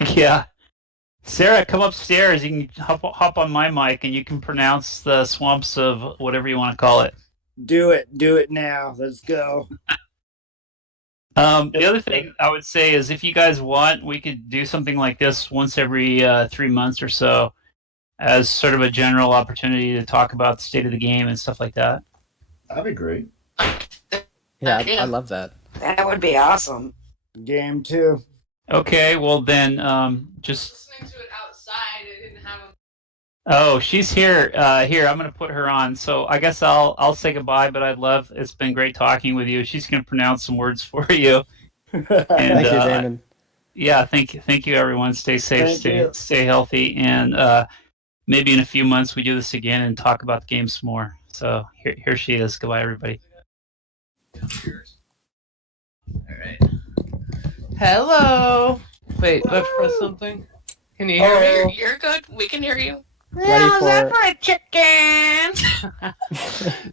Yeah. Sarah, come upstairs. You can hop on my mic and you can pronounce the swamps of whatever you want to call it. Do it now. Let's go. The other thing I would say is if you guys want, we could do something like this once every 3 months or so as sort of a general opportunity to talk about the state of the game and stuff like that. That'd be great. Yeah, I love that. That would be awesome. Game 2. Okay, well then, just Listening to it outside, I didn't have a... Oh, she's here. Here, I'm gonna put her on. So I guess I'll say goodbye. But it's been great talking with you. She's gonna pronounce some words for you. And, Thank you, Damon. Yeah, thank you, everyone. Stay safe, stay healthy, and maybe in a few months we do this again and talk about the game some more. So here she is. Goodbye, everybody. All right. Hello. Wait, let's press something. Can you hear me? You're good. We can hear you. How's that for a chicken?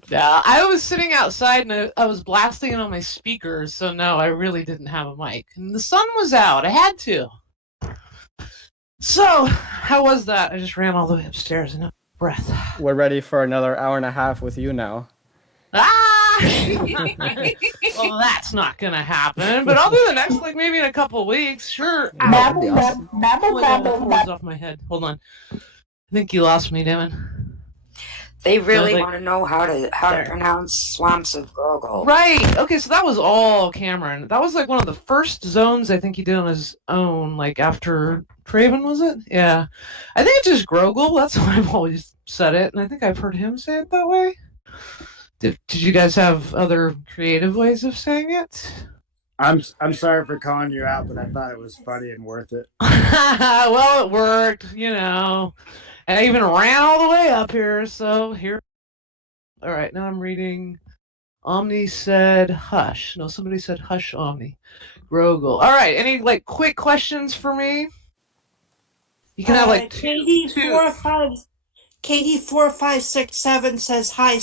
No, I was sitting outside and I was blasting it on my speakers, so no, I really didn't have a mic. And the sun was out. I had to. So, how was that? I just ran all the way upstairs and breath. We're ready for another hour and a half with you now. Ah! Well, that's not gonna happen. But I'll do the next, like maybe in a couple of weeks. Sure. Babble, Awesome. babble, babble, babble. Off my head. Hold on. I think you lost me, Damon. They really want to know how to pronounce swamps of Grogol. Right. Okay, so that was all Cameron. That was like one of the first zones I think he did on his own, like after Traven, was it? Yeah. I think it's just Grogol. That's how I've always said it, and I think I've heard him say it that way. Did you guys have other creative ways of saying it? I'm sorry for calling you out, but I thought it was funny and worth it. Well, it worked, you know. And I even ran all the way up here, so here. All right, now I'm reading. Omni said hush. No, somebody said hush, Omni. Grogol. All right, any like quick questions for me? You can have like Katie 4567 says hi.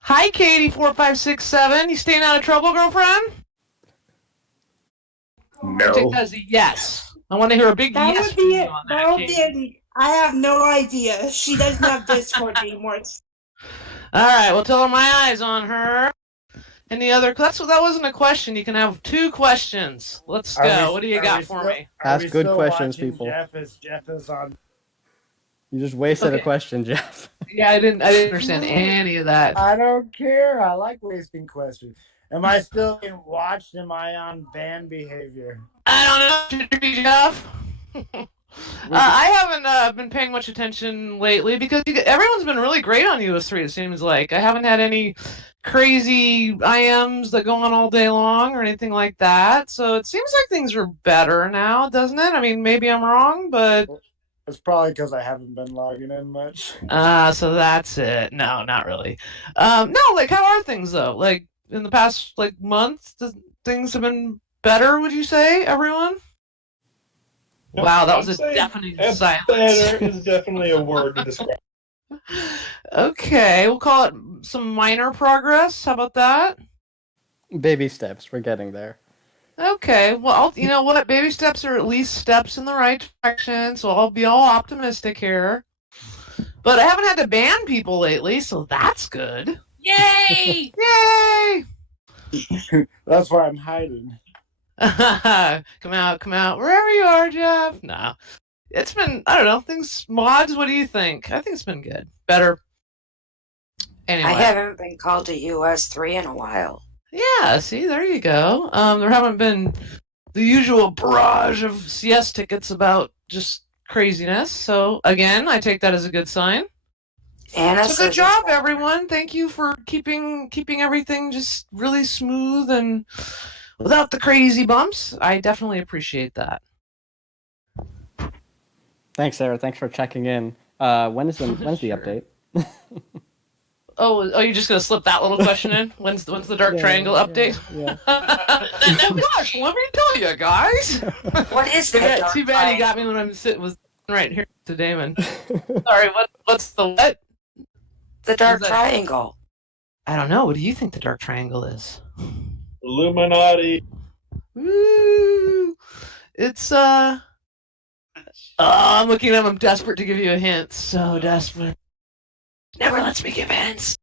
Hi, Katie 4567. You staying out of trouble, girlfriend? No. I take that as a yes. I want to hear a big That yes. would be it. That would be it. I have no idea. She doesn't have Discord anymore. All right, well, tell her my eyes on her. Any other? That wasn't a question. You can have 2 questions. Let's go. What do you got for me? Ask good questions, people. Jeff is on. You just wasted a question, Jeff. Yeah, I didn't understand any of that. I don't care. I like wasting questions. Am I still being watched? Am I on ban behavior? I don't know. Should be Jeff. I haven't been paying much attention lately because everyone's been really great on US3, it seems like. I haven't had any crazy IMs that go on all day long or anything like that. So it seems like things are better now, doesn't it? I mean, maybe I'm wrong, but... It's probably because I haven't been logging in much. So that's it. No, not really. No, like, how are things, though? Like, in the past, like, month, things have been better, would you say, everyone? Wow, that was a deafening silence. Better is definitely a word to describe. Okay, we'll call it some minor progress. How about that? Baby steps. We're getting there. Okay, well, you know what? Baby steps are at least steps in the right direction, so I'll be all optimistic here. But I haven't had to ban people lately, so that's good. Yay! Yay! That's why I'm hiding. Come out, wherever you are, Jeff. No, it's been, I don't know, mods, what do you think? I think it's been good. Better. Anyway. I haven't been called to US3 in a while. Yeah, see, there you go. There haven't been the usual barrage of CS tickets about just craziness. So, again, I take that as a good sign. Anna so good job, everyone. Thank you for keeping everything just really smooth and without the crazy bumps. I definitely appreciate that. Thanks, Sarah. Thanks for checking in. When's the Sure. update? Oh, you're just gonna slip that little question in? When's the Dark Triangle update? Yeah. Oh gosh, let me tell you guys. What is that? Yeah, Dark too bad he got me when I'm was right here to Damon. Sorry, what's the what? The Dark Triangle. I don't know. What do you think the Dark Triangle is? Illuminati. Woo! It's I'm looking at him. I'm desperate to give you a hint. So desperate. Never lets me give hints.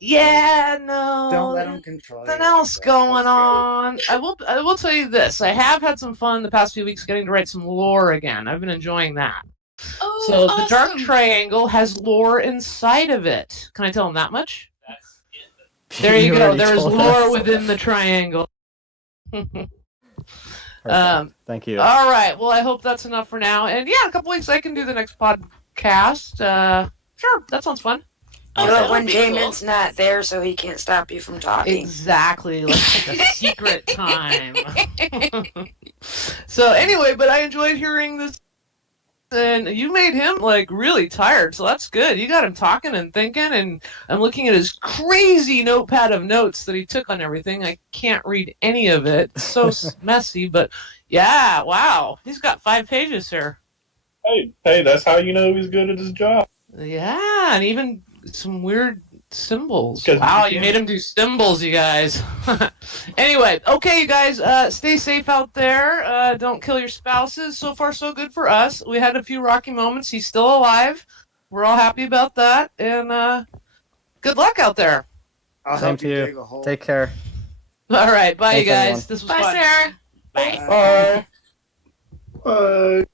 Yeah, no. Don't let them control you. Something else going on. I will tell you this. I have had some fun the past few weeks getting to write some lore again. I've been enjoying that. Oh, So awesome. the Dark Triangle has lore inside of it. Can I tell him that much? There you go. There is lore within the triangle. Thank you. All right. Well, I hope that's enough for now. And yeah, in a couple weeks I can do the next podcast. Sure, that sounds fun. Do it when Damon's not there, so he can't stop you from talking. Exactly, like a secret time. So anyway, but I enjoyed hearing this, and you made him like really tired, so that's good. You got him talking and thinking, and I'm looking at his crazy notepad of notes that he took on everything. I can't read any of it. It's so messy, but yeah, wow, he's got 5 pages here. Hey, that's how you know he's good at his job. Yeah, and even some weird symbols. Wow, you made him do symbols, you guys. Anyway, okay, you guys, stay safe out there. Don't kill your spouses. So far, so good for us. We had a few rocky moments. He's still alive. We're all happy about that. And good luck out there. Same to you. Take care. All right, bye, Thanks, you guys. everyone. This was Bye, fun. Sarah. Bye. Bye.